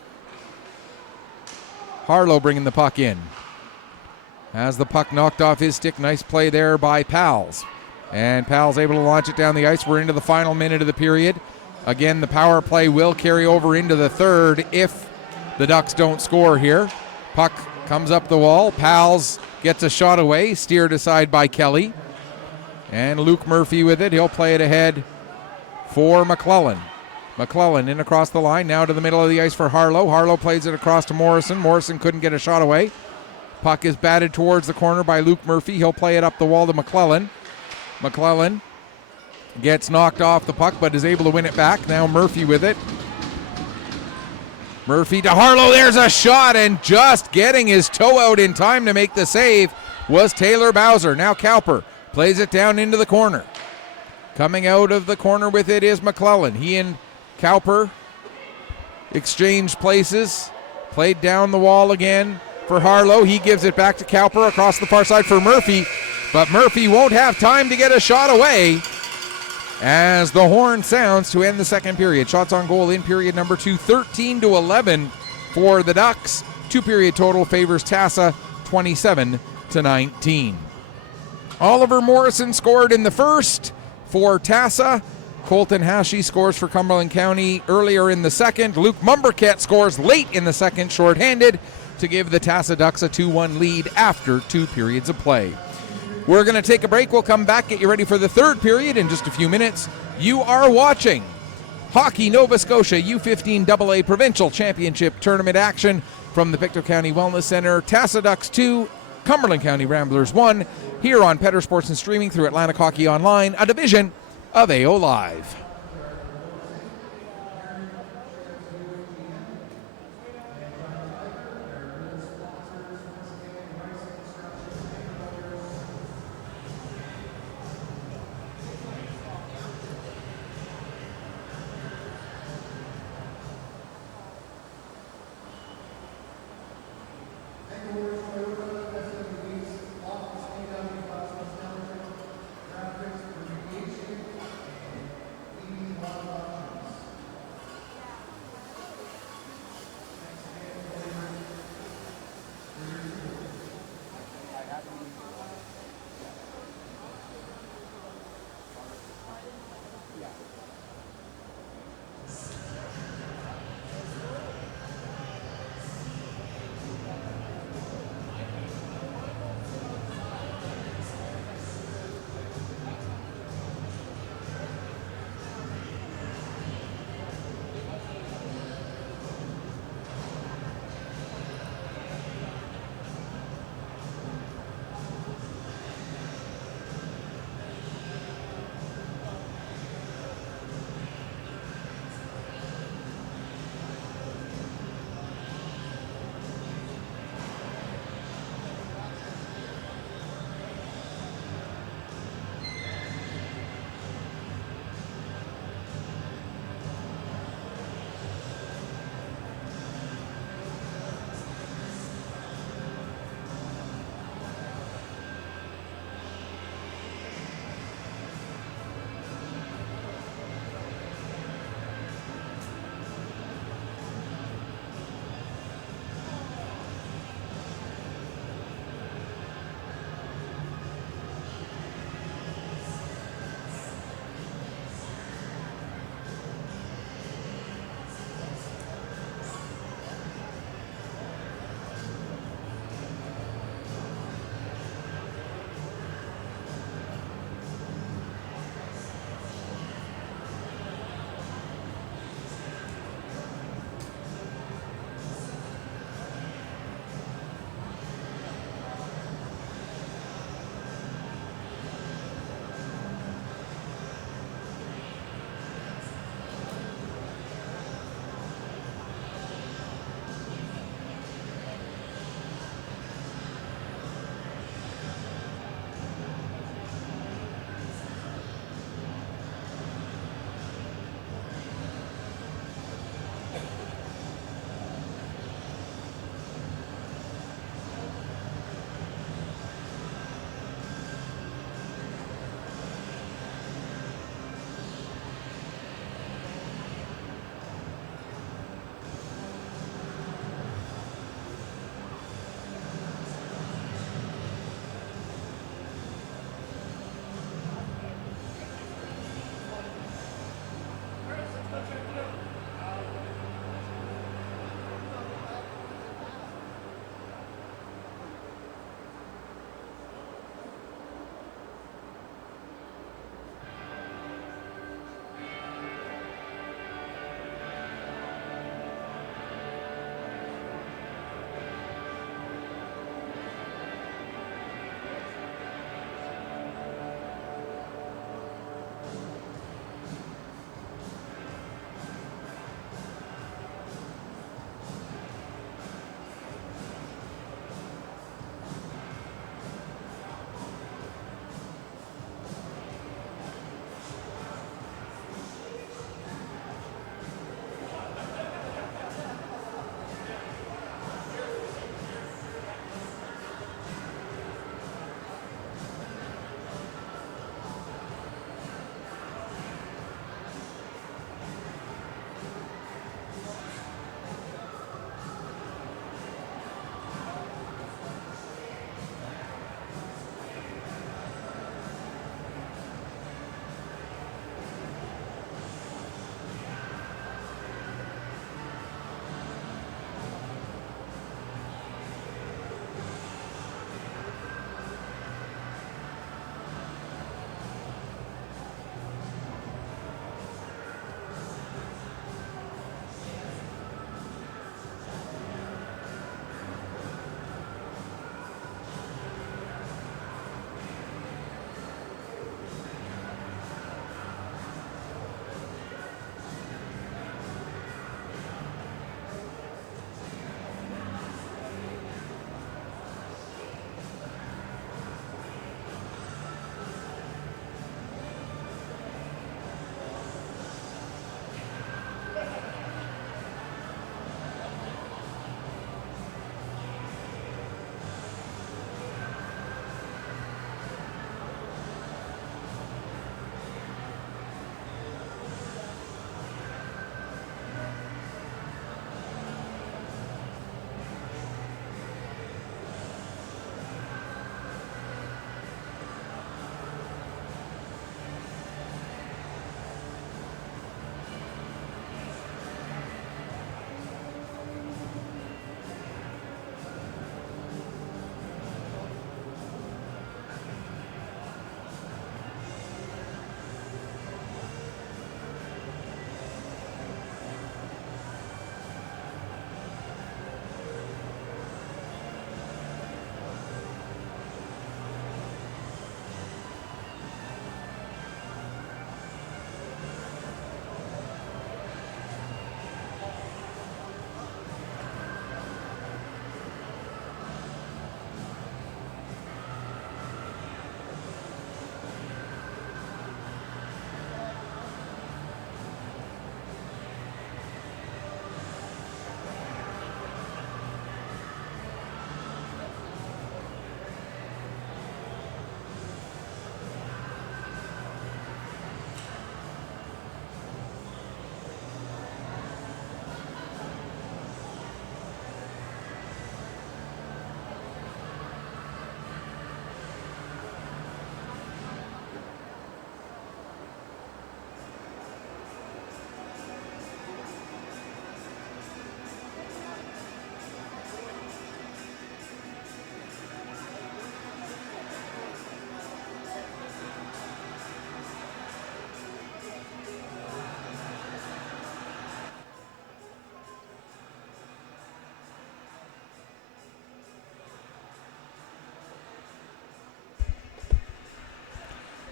Harlow bringing the puck in. Has the puck knocked off his stick. Nice play there by Pals. And Pals able to launch it down the ice. We're into the final minute of the period. Again, the power play will carry over into the third if the Ducks don't score here. Puck comes up the wall. Pals gets a shot away, steered aside by Kelly. And Luke Murphy with it. He'll play it ahead for McClellan. McClellan in across the line, now to the middle of the ice for Harlow. Harlow plays it across to Morrison. Morrison couldn't get a shot away. Puck is batted towards the corner by Luke Murphy. He'll play it up the wall to McClellan. McClellan gets knocked off the puck but is able to win it back. Now Murphy with it. Murphy to Harlow. There's a shot, and just getting his toe out in time to make the save was Taylor Bowser. Now Cowper plays it down into the corner. Coming out of the corner with it is McClellan. He and Cowper exchange places. Played down the wall again for Harlow. He gives it back to Cowper across the far side for Murphy, but Murphy won't have time to get a shot away. as the horn sounds to end the second period. Shots on goal in period number 2, 13-11 for the Ducks. Two-period total favors Tassa, 27-19. Oliver Morrison scored in the first for Tassa. Colton Hashi scores for Cumberland County earlier in the second. Luke Mumberket scores late in the second, shorthanded, to give the Tassa Ducks a 2-1 lead after 2 periods of play. We're going to take a break. We'll come back, get you ready for the third period in just a few minutes. You are watching Hockey Nova Scotia U15AA Provincial Championship Tournament action from the Pictou County Wellness Center. Tassa Ducks 2, Cumberland County Ramblers 1, here on Petter Sports and Streaming through Atlantic Hockey Online, a division of AO Live.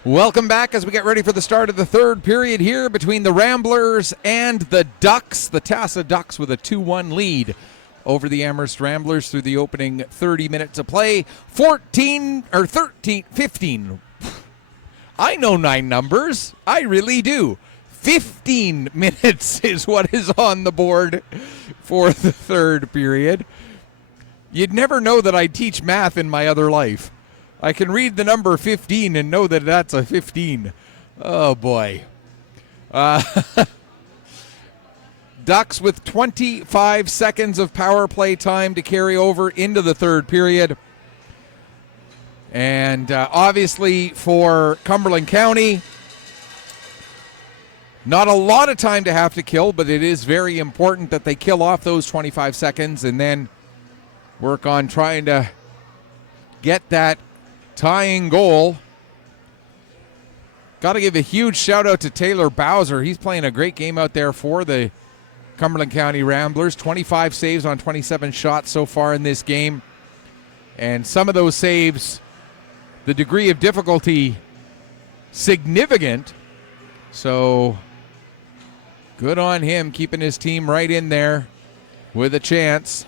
Welcome back as we get ready for the start of the third period here between the Ramblers and the Ducks. The Tassa Ducks with a 2-1 lead over the Amherst Ramblers through the opening 30 minutes of play. 15. I know 9 numbers. I really do. 15 minutes is what is on the board for the third period. You'd never know that I teach math in my other life. I can read the number 15 and know that that's a 15. Oh, boy. Ducks with 25 seconds of power play time to carry over into the third period. And obviously for Cumberland County, not a lot of time to have to kill, but it is very important that they kill off those 25 seconds and then work on trying to get that tying goal. Got to give a huge shout out to Taylor Bowser. He's playing a great game out there for the Cumberland County Ramblers. 25 saves on 27 shots so far in this game. And some of those saves, the degree of difficulty, significant. So good on him, keeping his team right in there with a chance.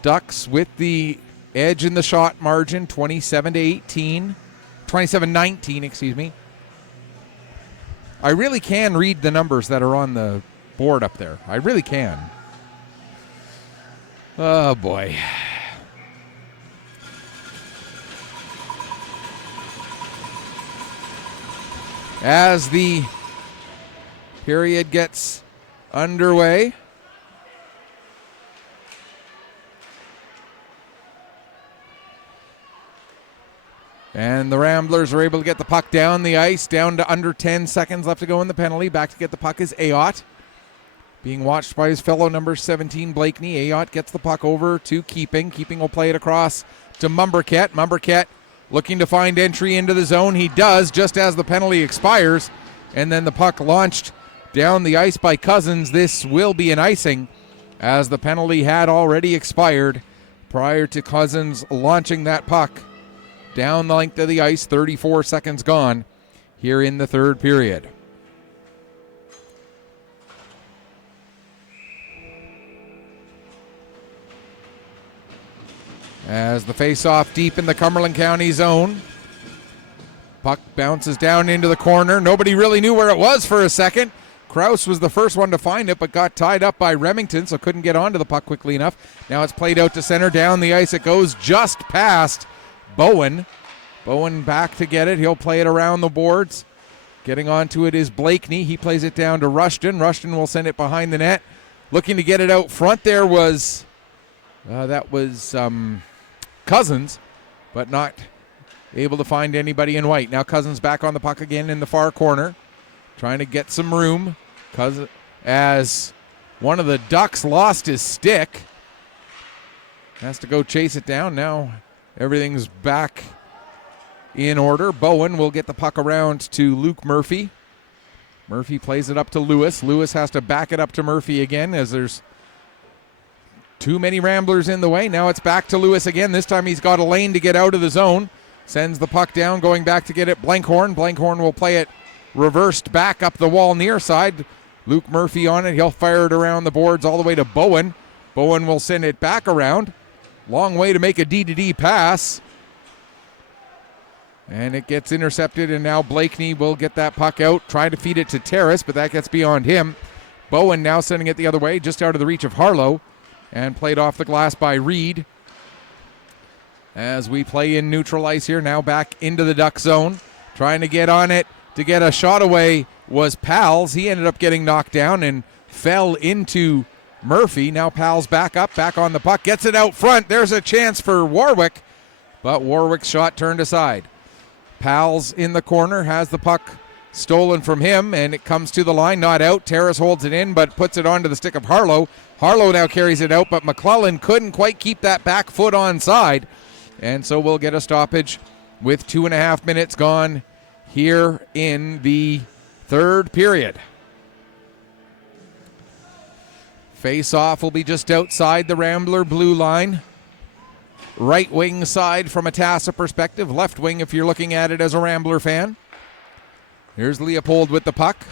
Ducks with the edge in the shot margin, 27-19, excuse me. I really can read the numbers that are on the board up there. I really can. Oh, boy. As the period gets underway, and the Ramblers are able to get the puck down the ice, down to under 10 seconds left to go in the penalty. Back to get the puck is Ayotte, being watched by his fellow number 17, Blakeney. Ayotte gets the puck over to Keeping. Keeping will play it across to Mumberket. Mumberket looking to find entry into the zone. He does, just as the penalty expires. And then the puck launched down the ice by Cousins. This will be an icing, as the penalty had already expired prior to Cousins launching that puck down the length of the ice. 34 seconds gone here in the third period. As the face-off deep in the Cumberland County zone. Puck bounces down into the corner. Nobody really knew where it was for a second. Krause was the first one to find it, but got tied up by Remington, so couldn't get onto the puck quickly enough. Now it's played out to center. Down the ice it goes, just past Bowen. Bowen back to get it. He'll play it around the boards. Getting onto it is Blakeney. He plays it down to Rushton. Rushton will send it behind the net. Looking to get it out front there was... Cousins, but not able to find anybody in white. Now Cousins back on the puck again in the far corner, trying to get some room. Cousins, as one of the Ducks lost his stick, has to go chase it down. Now everything's back in order. Bowen will get the puck around to Luke Murphy. Murphy plays it up to Lewis. Lewis has to back it up to Murphy again, as there's too many Ramblers in the way. Now it's back to Lewis again. This time he's got a lane to get out of the zone. Sends the puck down, going back to get it. Blankhorn. Blankhorn will play it reversed back up the wall near side. Luke Murphy on it. He'll fire it around the boards all the way to Bowen. Bowen will send it back around. Long way to make a D-to-D pass. And it gets intercepted, and now Blakeney will get that puck out. Try to feed it to Terrace, but that gets beyond him. Bowen now sending it the other way, just out of the reach of Harlow. And played off the glass by Reed. As we play in neutral ice here, now back into the Duck zone. Trying to get on it to get a shot away was Pals. He ended up getting knocked down and fell into Murphy. Now Pals back up, back on the puck. Gets it out front. There's a chance for Warwick, but Warwick's shot turned aside. Pals in the corner, has the puck stolen from him, and it comes to the line, not out. Terrace holds it in, but puts it onto the stick of Harlow. Harlow now carries it out, but McClellan couldn't quite keep that back foot onside. And so we'll get a stoppage with 2.5 minutes gone here in the third period. Face-off will be just outside the Rambler blue line. right wing side from a Tassa perspective, left wing if you're looking at it as a Rambler fan. Here's Leopold with the puck.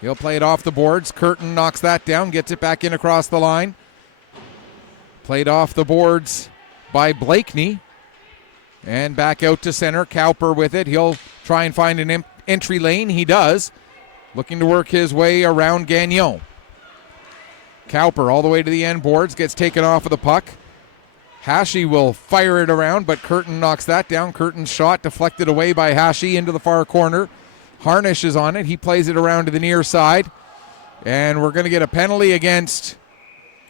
He'll play it off the boards. Curtin knocks that down, gets it back in across the line. Played off the boards by Blakeney. And back out to center. Cowper with it. He'll try and find an entry lane. He does. Looking to work his way around Gagnon. Cowper all the way to the end boards. Gets taken off of the puck. Hashi will fire it around, but Curtin knocks that down. Curtin's shot deflected away by Hashi into the far corner. Harnish is on it. He plays it around to the near side. And we're going to get a penalty against...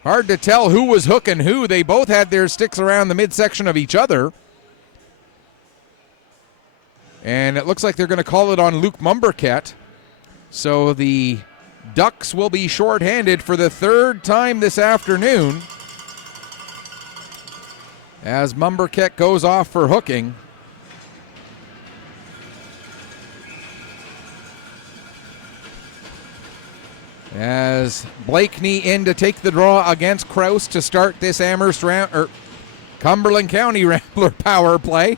Hard to tell who was hooking who. They both had their sticks around the midsection of each other. And it looks like they're going to call it on Luke Mumberket. So the Ducks will be shorthanded for the third time this afternoon as Mumberket goes off for hooking. As Blakeney in to take the draw against Krause to start this Amherst Cumberland County Rambler power play.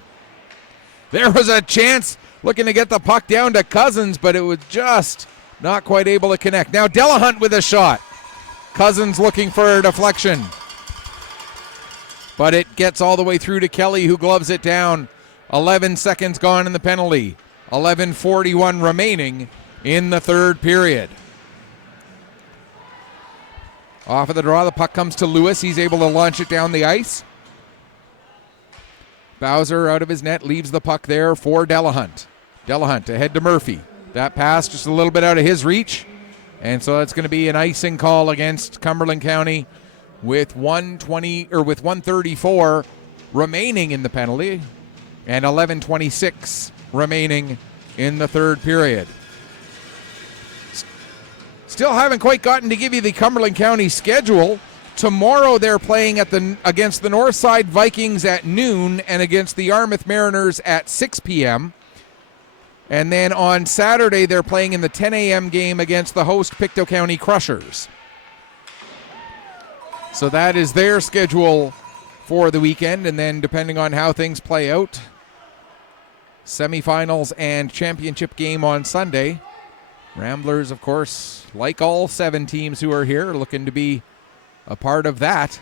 There was a chance looking to get the puck down to Cousins, but it was just not quite able to connect. Now Delahunt with a shot. Cousins looking for a deflection. But it gets all the way through to Kelly, who gloves it down. 11 seconds gone in the penalty. 11:41 remaining in the third period. Off of the draw, the puck comes to Lewis. He's able to launch it down the ice. Bowser out of his net, leaves the puck there for Delahunt. Delahunt ahead to Murphy. That pass just a little bit out of his reach. And so that's going to be an icing call against Cumberland County with 134 remaining in the penalty and 11:26 remaining in the third period. Still haven't quite gotten to give you the Cumberland County schedule. Tomorrow they're playing against the Northside Vikings at noon and against the Yarmouth Mariners at 6 p.m. And then on Saturday they're playing in the 10 a.m. game against the host Pictou County Crushers. So that is their schedule for the weekend, and then depending on how things play out, semifinals and championship game on Sunday. Ramblers, of course, like all 7 teams who are here, looking to be a part of that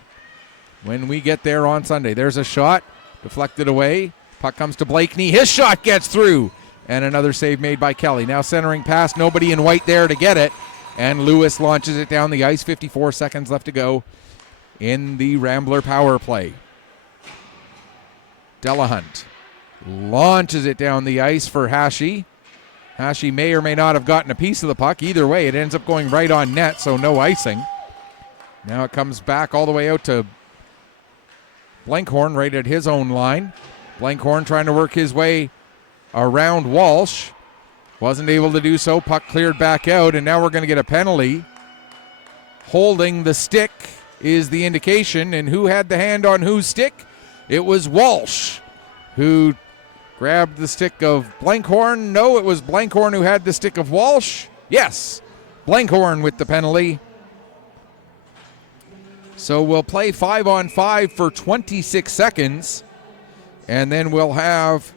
when we get there on Sunday. There's a shot, deflected away. Puck comes to Blakeney. His shot gets through, and another save made by Kelly. Now centering pass, nobody in white there to get it, and Lewis launches it down the ice. 54 seconds left to go in the Rambler power play. Delahunt launches it down the ice for Hashi. Hashi may or may not have gotten a piece of the puck. Either way, it ends up going right on net, so no icing. Now it comes back all the way out to Blankhorn right at his own line. Blankhorn trying to work his way around Walsh. Wasn't able to do so. Puck cleared back out, and now we're going to get a penalty. Holding the stick is the indication, and who had the hand on whose stick? It was Walsh, who grabbed the stick of Blankhorn. No, it was Blankhorn who had the stick of Walsh. Yes, Blankhorn with the penalty. So we'll play 5-on-5 for 26 seconds, and then we'll have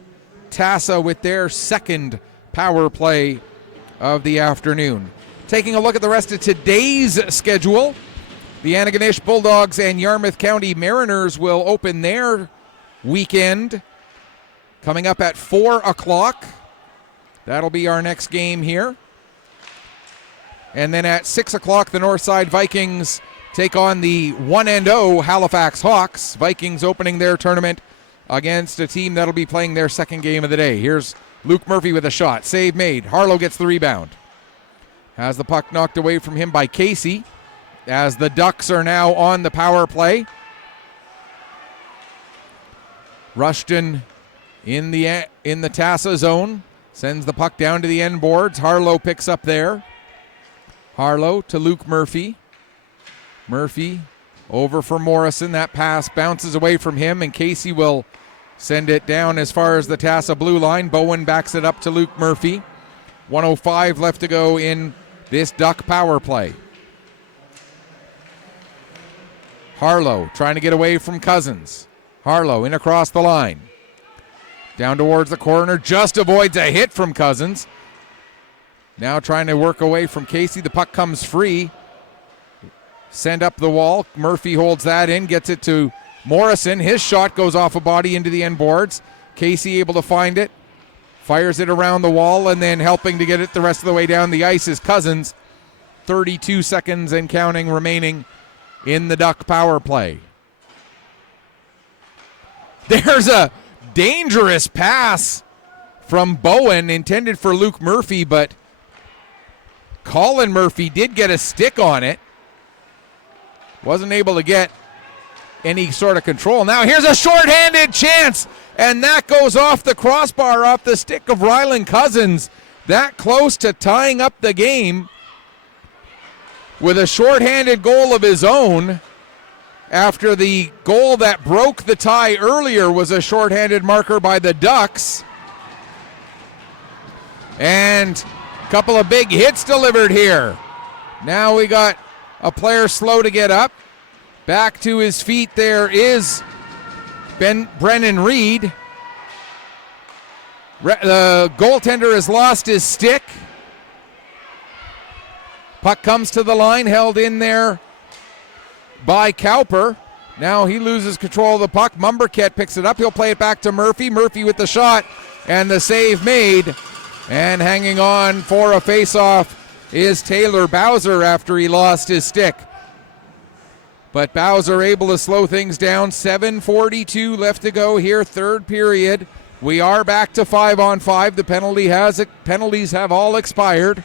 Tassa with their second power play of the afternoon. Taking a look at the rest of today's schedule, the Antigonish Bulldogs and Yarmouth County Mariners will open their weekend coming up at 4 o'clock. That'll be our next game here. And then at 6 o'clock, the Northside Vikings take on the 1-0 Halifax Hawks. Vikings opening their tournament against a team that'll be playing their second game of the day. Here's Luke Murphy with a shot. Save made. Harlow gets the rebound. Has the puck knocked away from him by Casey as the Ducks are now on the power play. Rushton in the Tassa zone. Sends the puck down to the end boards. Harlow picks up there. Harlow to Luke Murphy. Murphy over for Morrison. That pass bounces away from him, and Casey will send it down as far as the Tassa blue line. Bowen backs it up to Luke Murphy. 1:05 left to go in this Duck power play. Harlow trying to get away from Cousins. Harlow in across the line. Down towards the corner, just avoids a hit from Cousins. Now trying to work away from Casey. The puck comes free. Send up the wall. Murphy holds that in, gets it to Morrison. His shot goes off a body into the end boards. Casey able to find it. Fires it around the wall, and then helping to get it the rest of the way down the ice is Cousins. 32 seconds and counting remaining in the Duck power play. There's a dangerous pass from Bowen intended for Luke Murphy, but Colin Murphy did get a stick on it. Wasn't able to get any sort of control. Now here's a shorthanded chance, and that goes off the crossbar, off the stick of Rylan Cousins. That close to tying up the game with a shorthanded goal of his own, after the goal that broke the tie earlier was a shorthanded marker by the Ducks. And a couple of big hits delivered here. Now we got a player slow to get up. Back to his feet there is Brennan Reed. The goaltender has lost his stick. Puck comes to the line, held in there by Cowper. Now he loses control of the puck. Mumberket picks it up. He'll play it back to Murphy. Murphy with the shot, and the save made. And hanging on for a face-off is Taylor Bowser after he lost his stick. But Bowser able to slow things down. 7:42 left to go here, third period. We are back to 5-on-5. The penalties have all expired.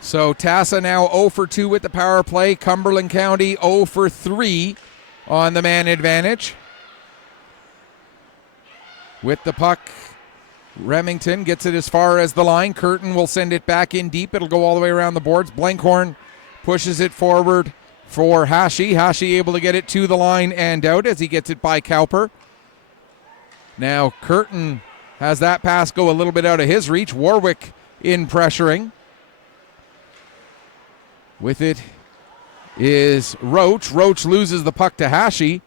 So Tassa now 0 for 2 with the power play. Cumberland County 0 for 3 on the man advantage. With the puck, Remington gets it as far as the line. Curtin will send it back in deep. It'll go all the way around the boards. Blankhorn pushes it forward for Hashi. Hashi able to get it to the line and out as he gets it by Cowper. Now Curtin has that pass go a little bit out of his reach. Warwick in pressuring. With it is Roach. Roach loses the puck to Hashi,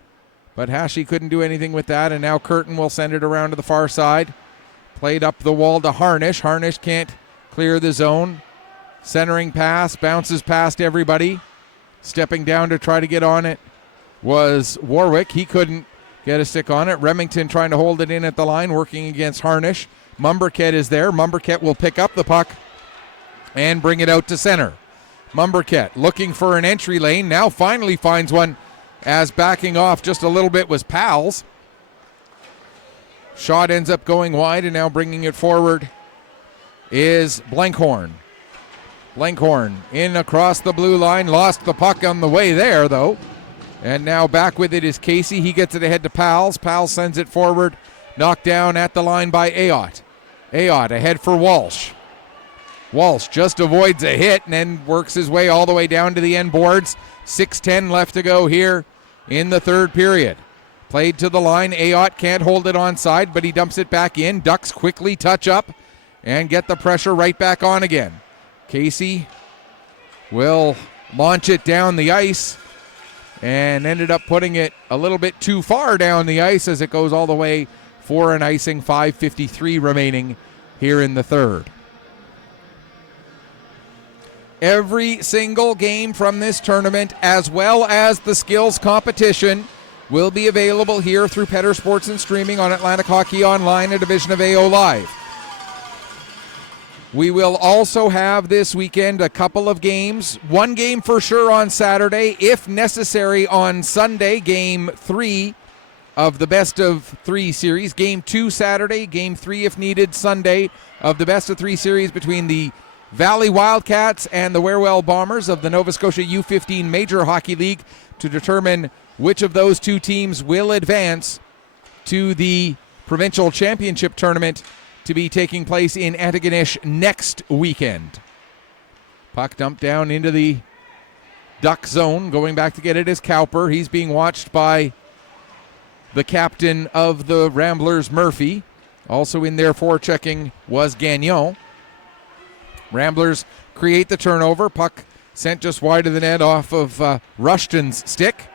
but Hashi couldn't do anything with that, and now Curtin will send it around to the far side. Played up the wall to Harnish. Harnish can't clear the zone. Centering pass, bounces past everybody. Stepping down to try to get on it was Warwick. He couldn't get a stick on it. Remington trying to hold it in at the line, working against Harnish. Mumberket is there. Mumberket will pick up the puck and bring it out to center. Mumberket looking for an entry lane. Now finally finds one, as backing off just a little bit was Pals. Shot ends up going wide, and now bringing it forward is Blankhorn. Blankhorn in across the blue line. Lost the puck on the way there, though. And now back with it is Casey. He gets it ahead to Pals. Pals sends it forward. Knocked down at the line by Ayotte. Ayotte ahead for Walsh. Walsh just avoids a hit and then works his way all the way down to the end boards. 6:10 left to go here in the third period. Played to the line. Ayotte can't hold it onside, but he dumps it back in. Ducks quickly touch up and get the pressure right back on again. Casey will launch it down the ice and ended up putting it a little bit too far down the ice as it goes all the way for an icing. 5:53 remaining here in the third. Every single game from this tournament, as well as the skills competition, will be available here through Petter Sports and Streaming on Atlantic Hockey Online, a division of AO Live. We will also have this weekend a couple of games. One game for sure on Saturday, if necessary on Sunday, Game 3 of the best of 3 series. Game 2 Saturday, Game 3 if needed Sunday of the best of 3 series between the Valley Wildcats and the Warewell Bombers of the Nova Scotia U15 Major Hockey League to determine which of those two teams will advance to the Provincial Championship Tournament to be taking place in Antigonish next weekend. Puck dumped down into the Duck zone. Going back to get it is Cowper. He's being watched by the captain of the Ramblers, Murphy. Also in there forechecking was Gagnon. Ramblers create the turnover. Puck sent just wide of the net off of Rushton's stick.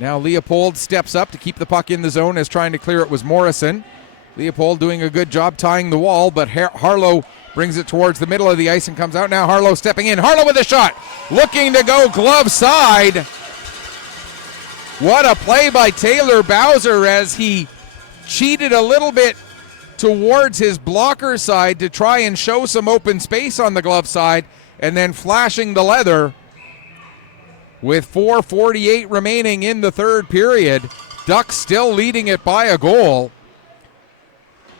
Now Leopold steps up to keep the puck in the zone as trying to clear it was Morrison. Leopold doing a good job tying the wall, but Harlow brings it towards the middle of the ice and comes out. Now Harlow stepping in. Harlow with a shot. Looking to go glove side. What a play by Taylor Bowser as he cheated a little bit towards his blocker side to try and show some open space on the glove side, and then flashing the leather. With 4:48 remaining in the third period, Ducks still leading it by a goal.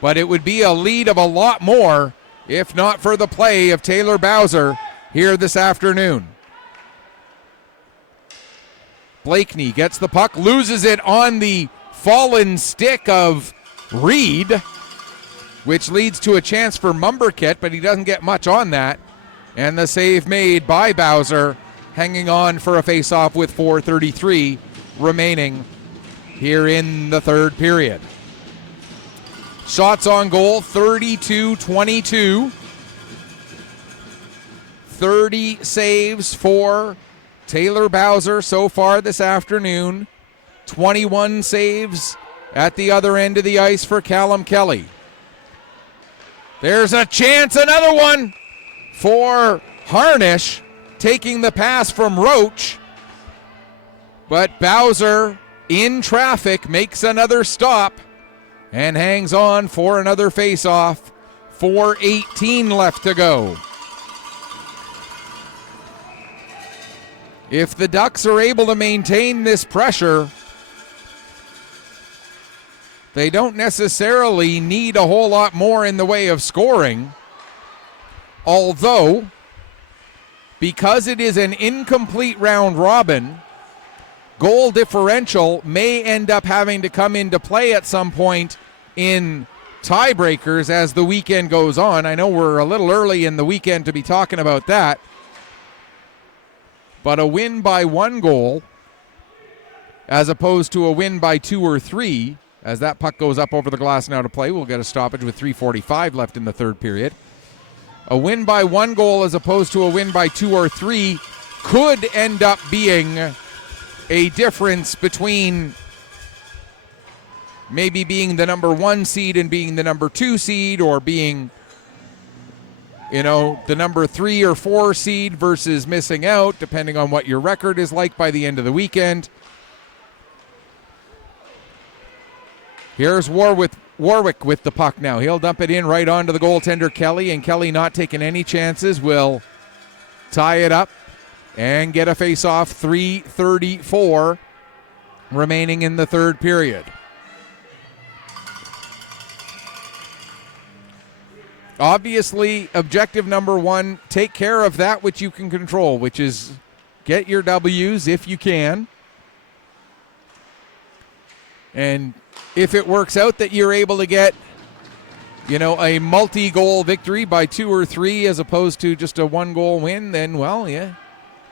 But it would be a lead of a lot more if not for the play of Taylor Bowser here this afternoon. Blakeney gets the puck, loses it on the fallen stick of Reed, which leads to a chance for Mumberkett, but he doesn't get much on that. And the save made by Bowser, hanging on for a face-off with 4:33 remaining here in the third period. Shots on goal, 32-22. 30 saves for Taylor Bowser so far this afternoon. 21 saves at the other end of the ice for Callum Kelly. There's a chance, another one for Harnish, taking the pass from Roach. But Bowser in traffic makes another stop and hangs on for another face-off. 4:18 left to go. If the Ducks are able to maintain this pressure, they don't necessarily need a whole lot more in the way of scoring. Although, because it is an incomplete round robin, goal differential may end up having to come into play at some point in tiebreakers as the weekend goes on. I know we're a little early in the weekend to be talking about that, but a win by 1 goal as opposed to a win by 2 or 3, as that puck goes up over the glass now to play. We'll get a stoppage with 3:45 left in the third period. A win by 1 goal as opposed to a win by 2 or 3 could end up being a difference between maybe being the number 1 seed and being the number 2 seed, or being, the number 3 or 4 seed versus missing out, depending on what your record is like by the end of the weekend. Here's Warwick with the puck now. He'll dump it in right onto the goaltender Kelly, and Kelly, not taking any chances, will tie it up and get a face-off. 3:34 remaining in the third period. Obviously, objective number 1, take care of that which you can control, which is get your W's if you can. And if it works out that you're able to get, a multi-goal victory by 2 or 3 as opposed to just a 1-goal win, then, well, yeah,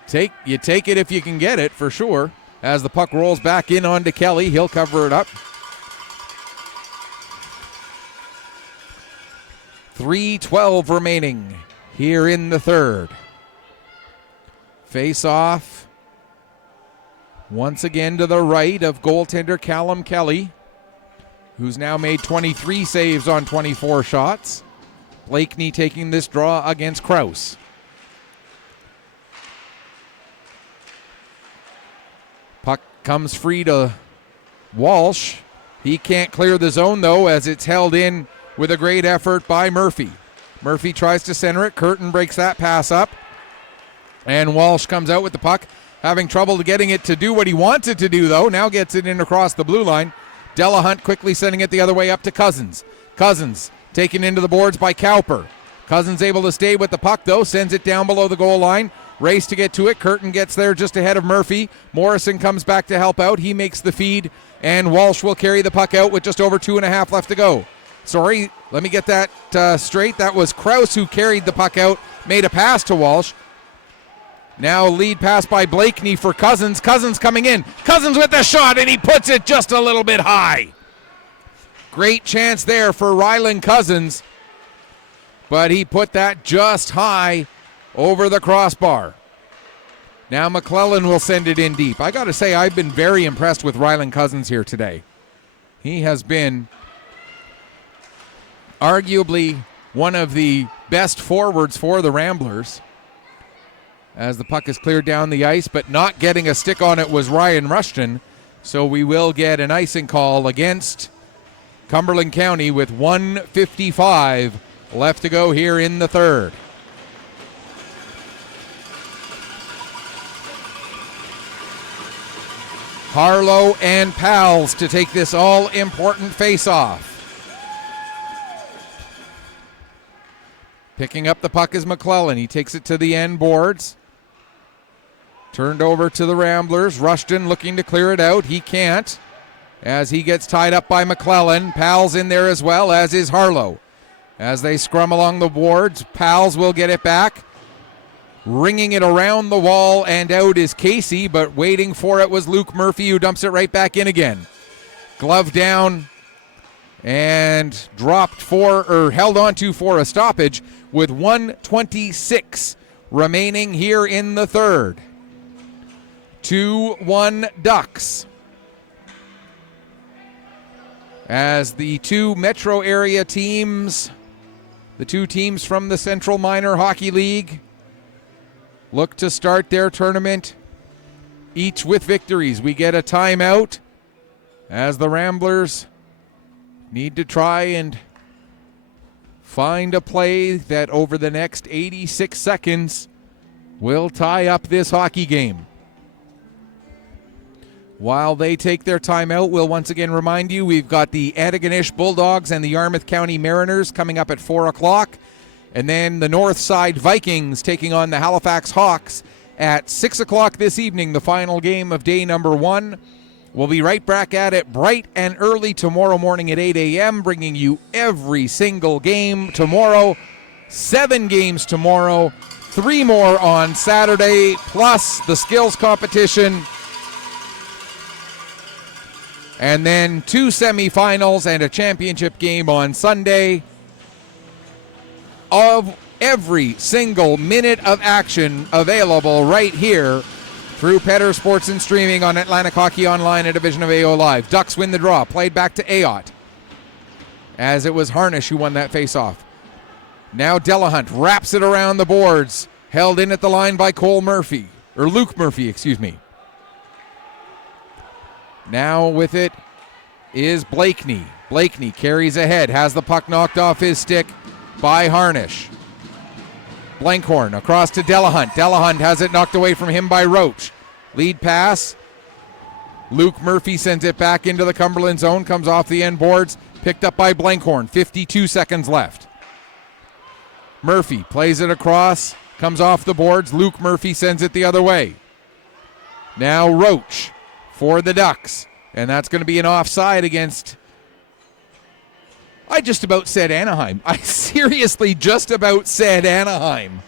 take it if you can get it, for sure. As the puck rolls back in onto Kelly, he'll cover it up. 3:12 remaining here in the third. Face off once again to the right of goaltender Callum Kelly, who's now made 23 saves on 24 shots. Blakeney taking this draw against Krause. Puck comes free to Walsh. He can't clear the zone, though, as it's held in with a great effort by Murphy. Murphy tries to center it. Curtin breaks that pass up. And Walsh comes out with the puck, having trouble getting it to do what he wants it to do, though. Now gets it in across the blue line. Delahunt quickly sending it the other way up to Cousins. Cousins taken into the boards by Cowper. Cousins able to stay with the puck, though. Sends it down below the goal line. Race to get to it. Curtin gets there just ahead of Murphy. Morrison comes back to help out. He makes the feed, and Walsh will carry the puck out with just over 2.5 left to go. Sorry, let me get that straight. That was Krause who carried the puck out, made a pass to Walsh. Now lead pass by Blakeney for Cousins. Cousins coming in. Cousins with the shot, and he puts it just a little bit high. Great chance there for Ryland Cousins, but he put that just high over the crossbar. Now McClellan will send it in deep. I got to say, I've been very impressed with Rylan Cousins here today. He has been arguably one of the best forwards for the Ramblers as the puck is cleared down the ice, but not getting a stick on it was Ryan Rushton. So we will get an icing call against Cumberland County with 1:55 left to go here in the third. Harlow and Pals to take this all-important face-off. Picking up the puck is McClellan. He takes it to the end boards. Turned over to the Ramblers. Rushton looking to clear it out. He can't as he gets tied up by McClellan. Pals in there as well, as is Harlow. As they scrum along the boards, Pals will get it back. Ringing it around the wall and out is Casey, but waiting for it was Luke Murphy, who dumps it right back in again. Glove down and held onto for a stoppage with 1:26 remaining here in the third. 2-1 Ducks. As the two metro area teams, the two teams from the Central Minor Hockey League, look to start their tournament each with victories. We get a timeout as the Ramblers need to try and find a play that over the next 86 seconds will tie up this hockey game. While they take their timeout, we'll once again remind you we've got the Antigonish Bulldogs and the Yarmouth County Mariners coming up at 4 o'clock. And then the Northside Vikings taking on the Halifax Hawks at 6 o'clock this evening, the final game of day number 1. We'll be right back at it bright and early tomorrow morning at 8 a.m., bringing you every single game tomorrow. 7 games tomorrow, 3 more on Saturday, plus the skills competition. And then 2 semifinals and a championship game on Sunday. Of every single minute of action available right here through Petter Sports and Streaming on Atlantic Hockey Online, a division of AO Live. Ducks win the draw, played back to Ayotte, as it was Harnish who won that faceoff. Now Delahunt wraps it around the boards, held in at the line by Luke Murphy, excuse me. Now with it is Blakeney. Blakeney carries ahead, has the puck knocked off his stick by Harnish. Blankhorn across to Delahunt. Delahunt has it knocked away from him by Roach. Lead pass. Luke Murphy sends it back into the Cumberland zone, comes off the end boards, picked up by Blankhorn. 52 seconds left. Murphy plays it across, comes off the boards. Luke Murphy sends it the other way. Now Roach for the Ducks, and that's going to be an offside against, I just about said Anaheim. I seriously just about said Anaheim.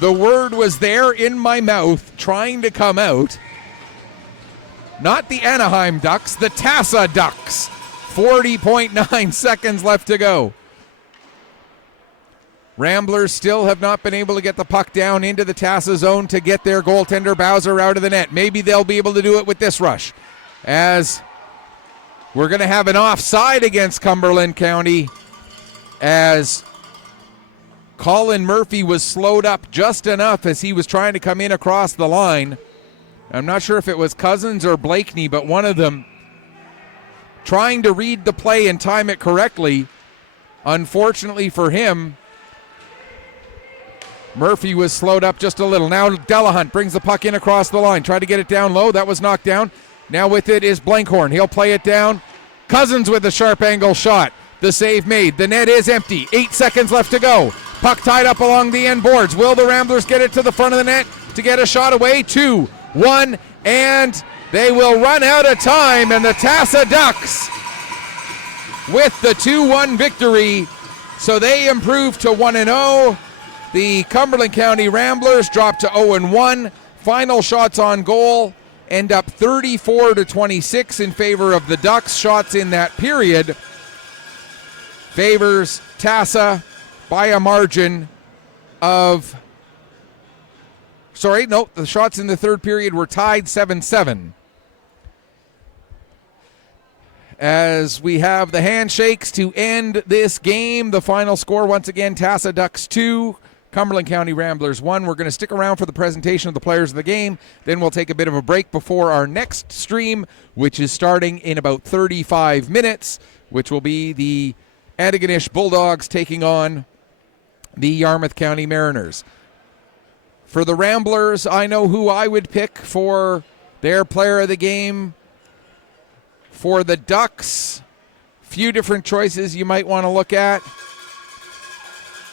The word was there in my mouth trying to come out. Not the Anaheim Ducks, the Tassa Ducks. 40.9 seconds left to go. Ramblers still have not been able to get the puck down into the Tassa zone to get their goaltender Bowser out of the net. Maybe they'll be able to do it with this rush, as we're going to have an offside against Cumberland County, as Colin Murphy was slowed up just enough as he was trying to come in across the line. I'm not sure if it was Cousins or Blakeney, but one of them trying to read the play and time it correctly. Unfortunately for him, Murphy was slowed up just a little. Now Delahunt brings the puck in across the line. Tried to get it down low. That was knocked down. Now with it is Blankhorn. He'll play it down. Cousins with a sharp angle shot. The save made. The net is empty. 8 seconds left to go. Puck tied up along the end boards. Will the Ramblers get it to the front of the net to get a shot away? 2-1, and they will run out of time, and the Tassa Ducks with the 2-1 victory. So they improve to 1-0. The Cumberland County Ramblers drop to 0-1. Final shots on goal end up 34-26 in favor of the Ducks. Shots in that period favors Tassa by a margin of Sorry, no, the shots in the third period were tied 7-7. As we have the handshakes to end this game, the final score once again, Tassa Ducks 2, Cumberland County Ramblers 1. We're going to stick around for the presentation of the players of the game. Then we'll take a bit of a break before our next stream, which is starting in about 35 minutes, which will be the Antigonish Bulldogs taking on the Yarmouth County Mariners. For the Ramblers, I know who I would pick for their player of the game. For the Ducks, few different choices you might want to look at.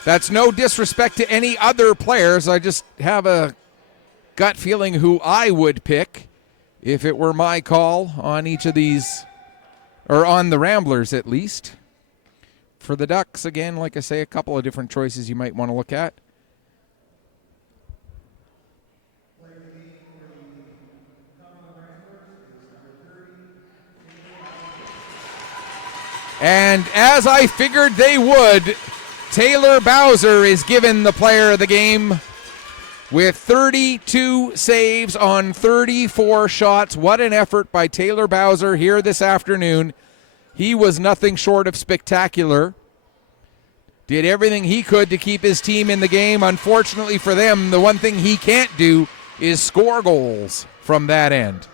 That's no disrespect to any other players. I just have a gut feeling who I would pick if it were my call on each of these, or on the Ramblers at least. For the Ducks, again, like I say, a couple of different choices you might want to look at. And as I figured they would, Taylor Bowser is given the player of the game with 32 saves on 34 shots. What an effort by Taylor Bowser here this afternoon. He was nothing short of spectacular. Did everything he could to keep his team in the game. Unfortunately for them, the one thing he can't do is score goals from that end.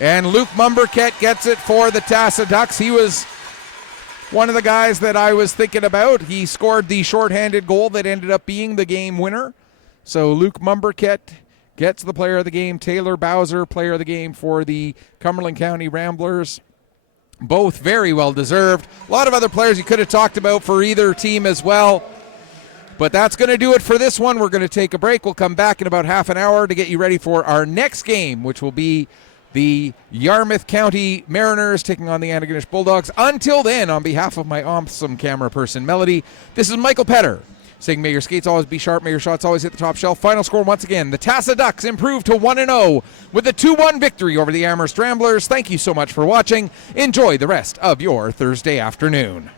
And Luke Mumberket gets it for the Tassa Ducks. He was one of the guys that I was thinking about. He scored the shorthanded goal that ended up being the game winner. So Luke Mumberket gets the player of the game. Taylor Bowser, player of the game for the Cumberland County Ramblers. Both very well deserved. A lot of other players you could have talked about for either team as well. But that's going to do it for this one. We're going to take a break. We'll come back in about half an hour to get you ready for our next game, which will be the Yarmouth County Mariners taking on the Antigonish Bulldogs. Until then, on behalf of my awesome camera person, Melody, this is Michael Petter saying may your skates always be sharp, may your shots always hit the top shelf. Final score once again, the Tassa Ducks improved to 1-0 with a 2-1 victory over the Amherst Ramblers. Thank you so much for watching. Enjoy the rest of your Thursday afternoon.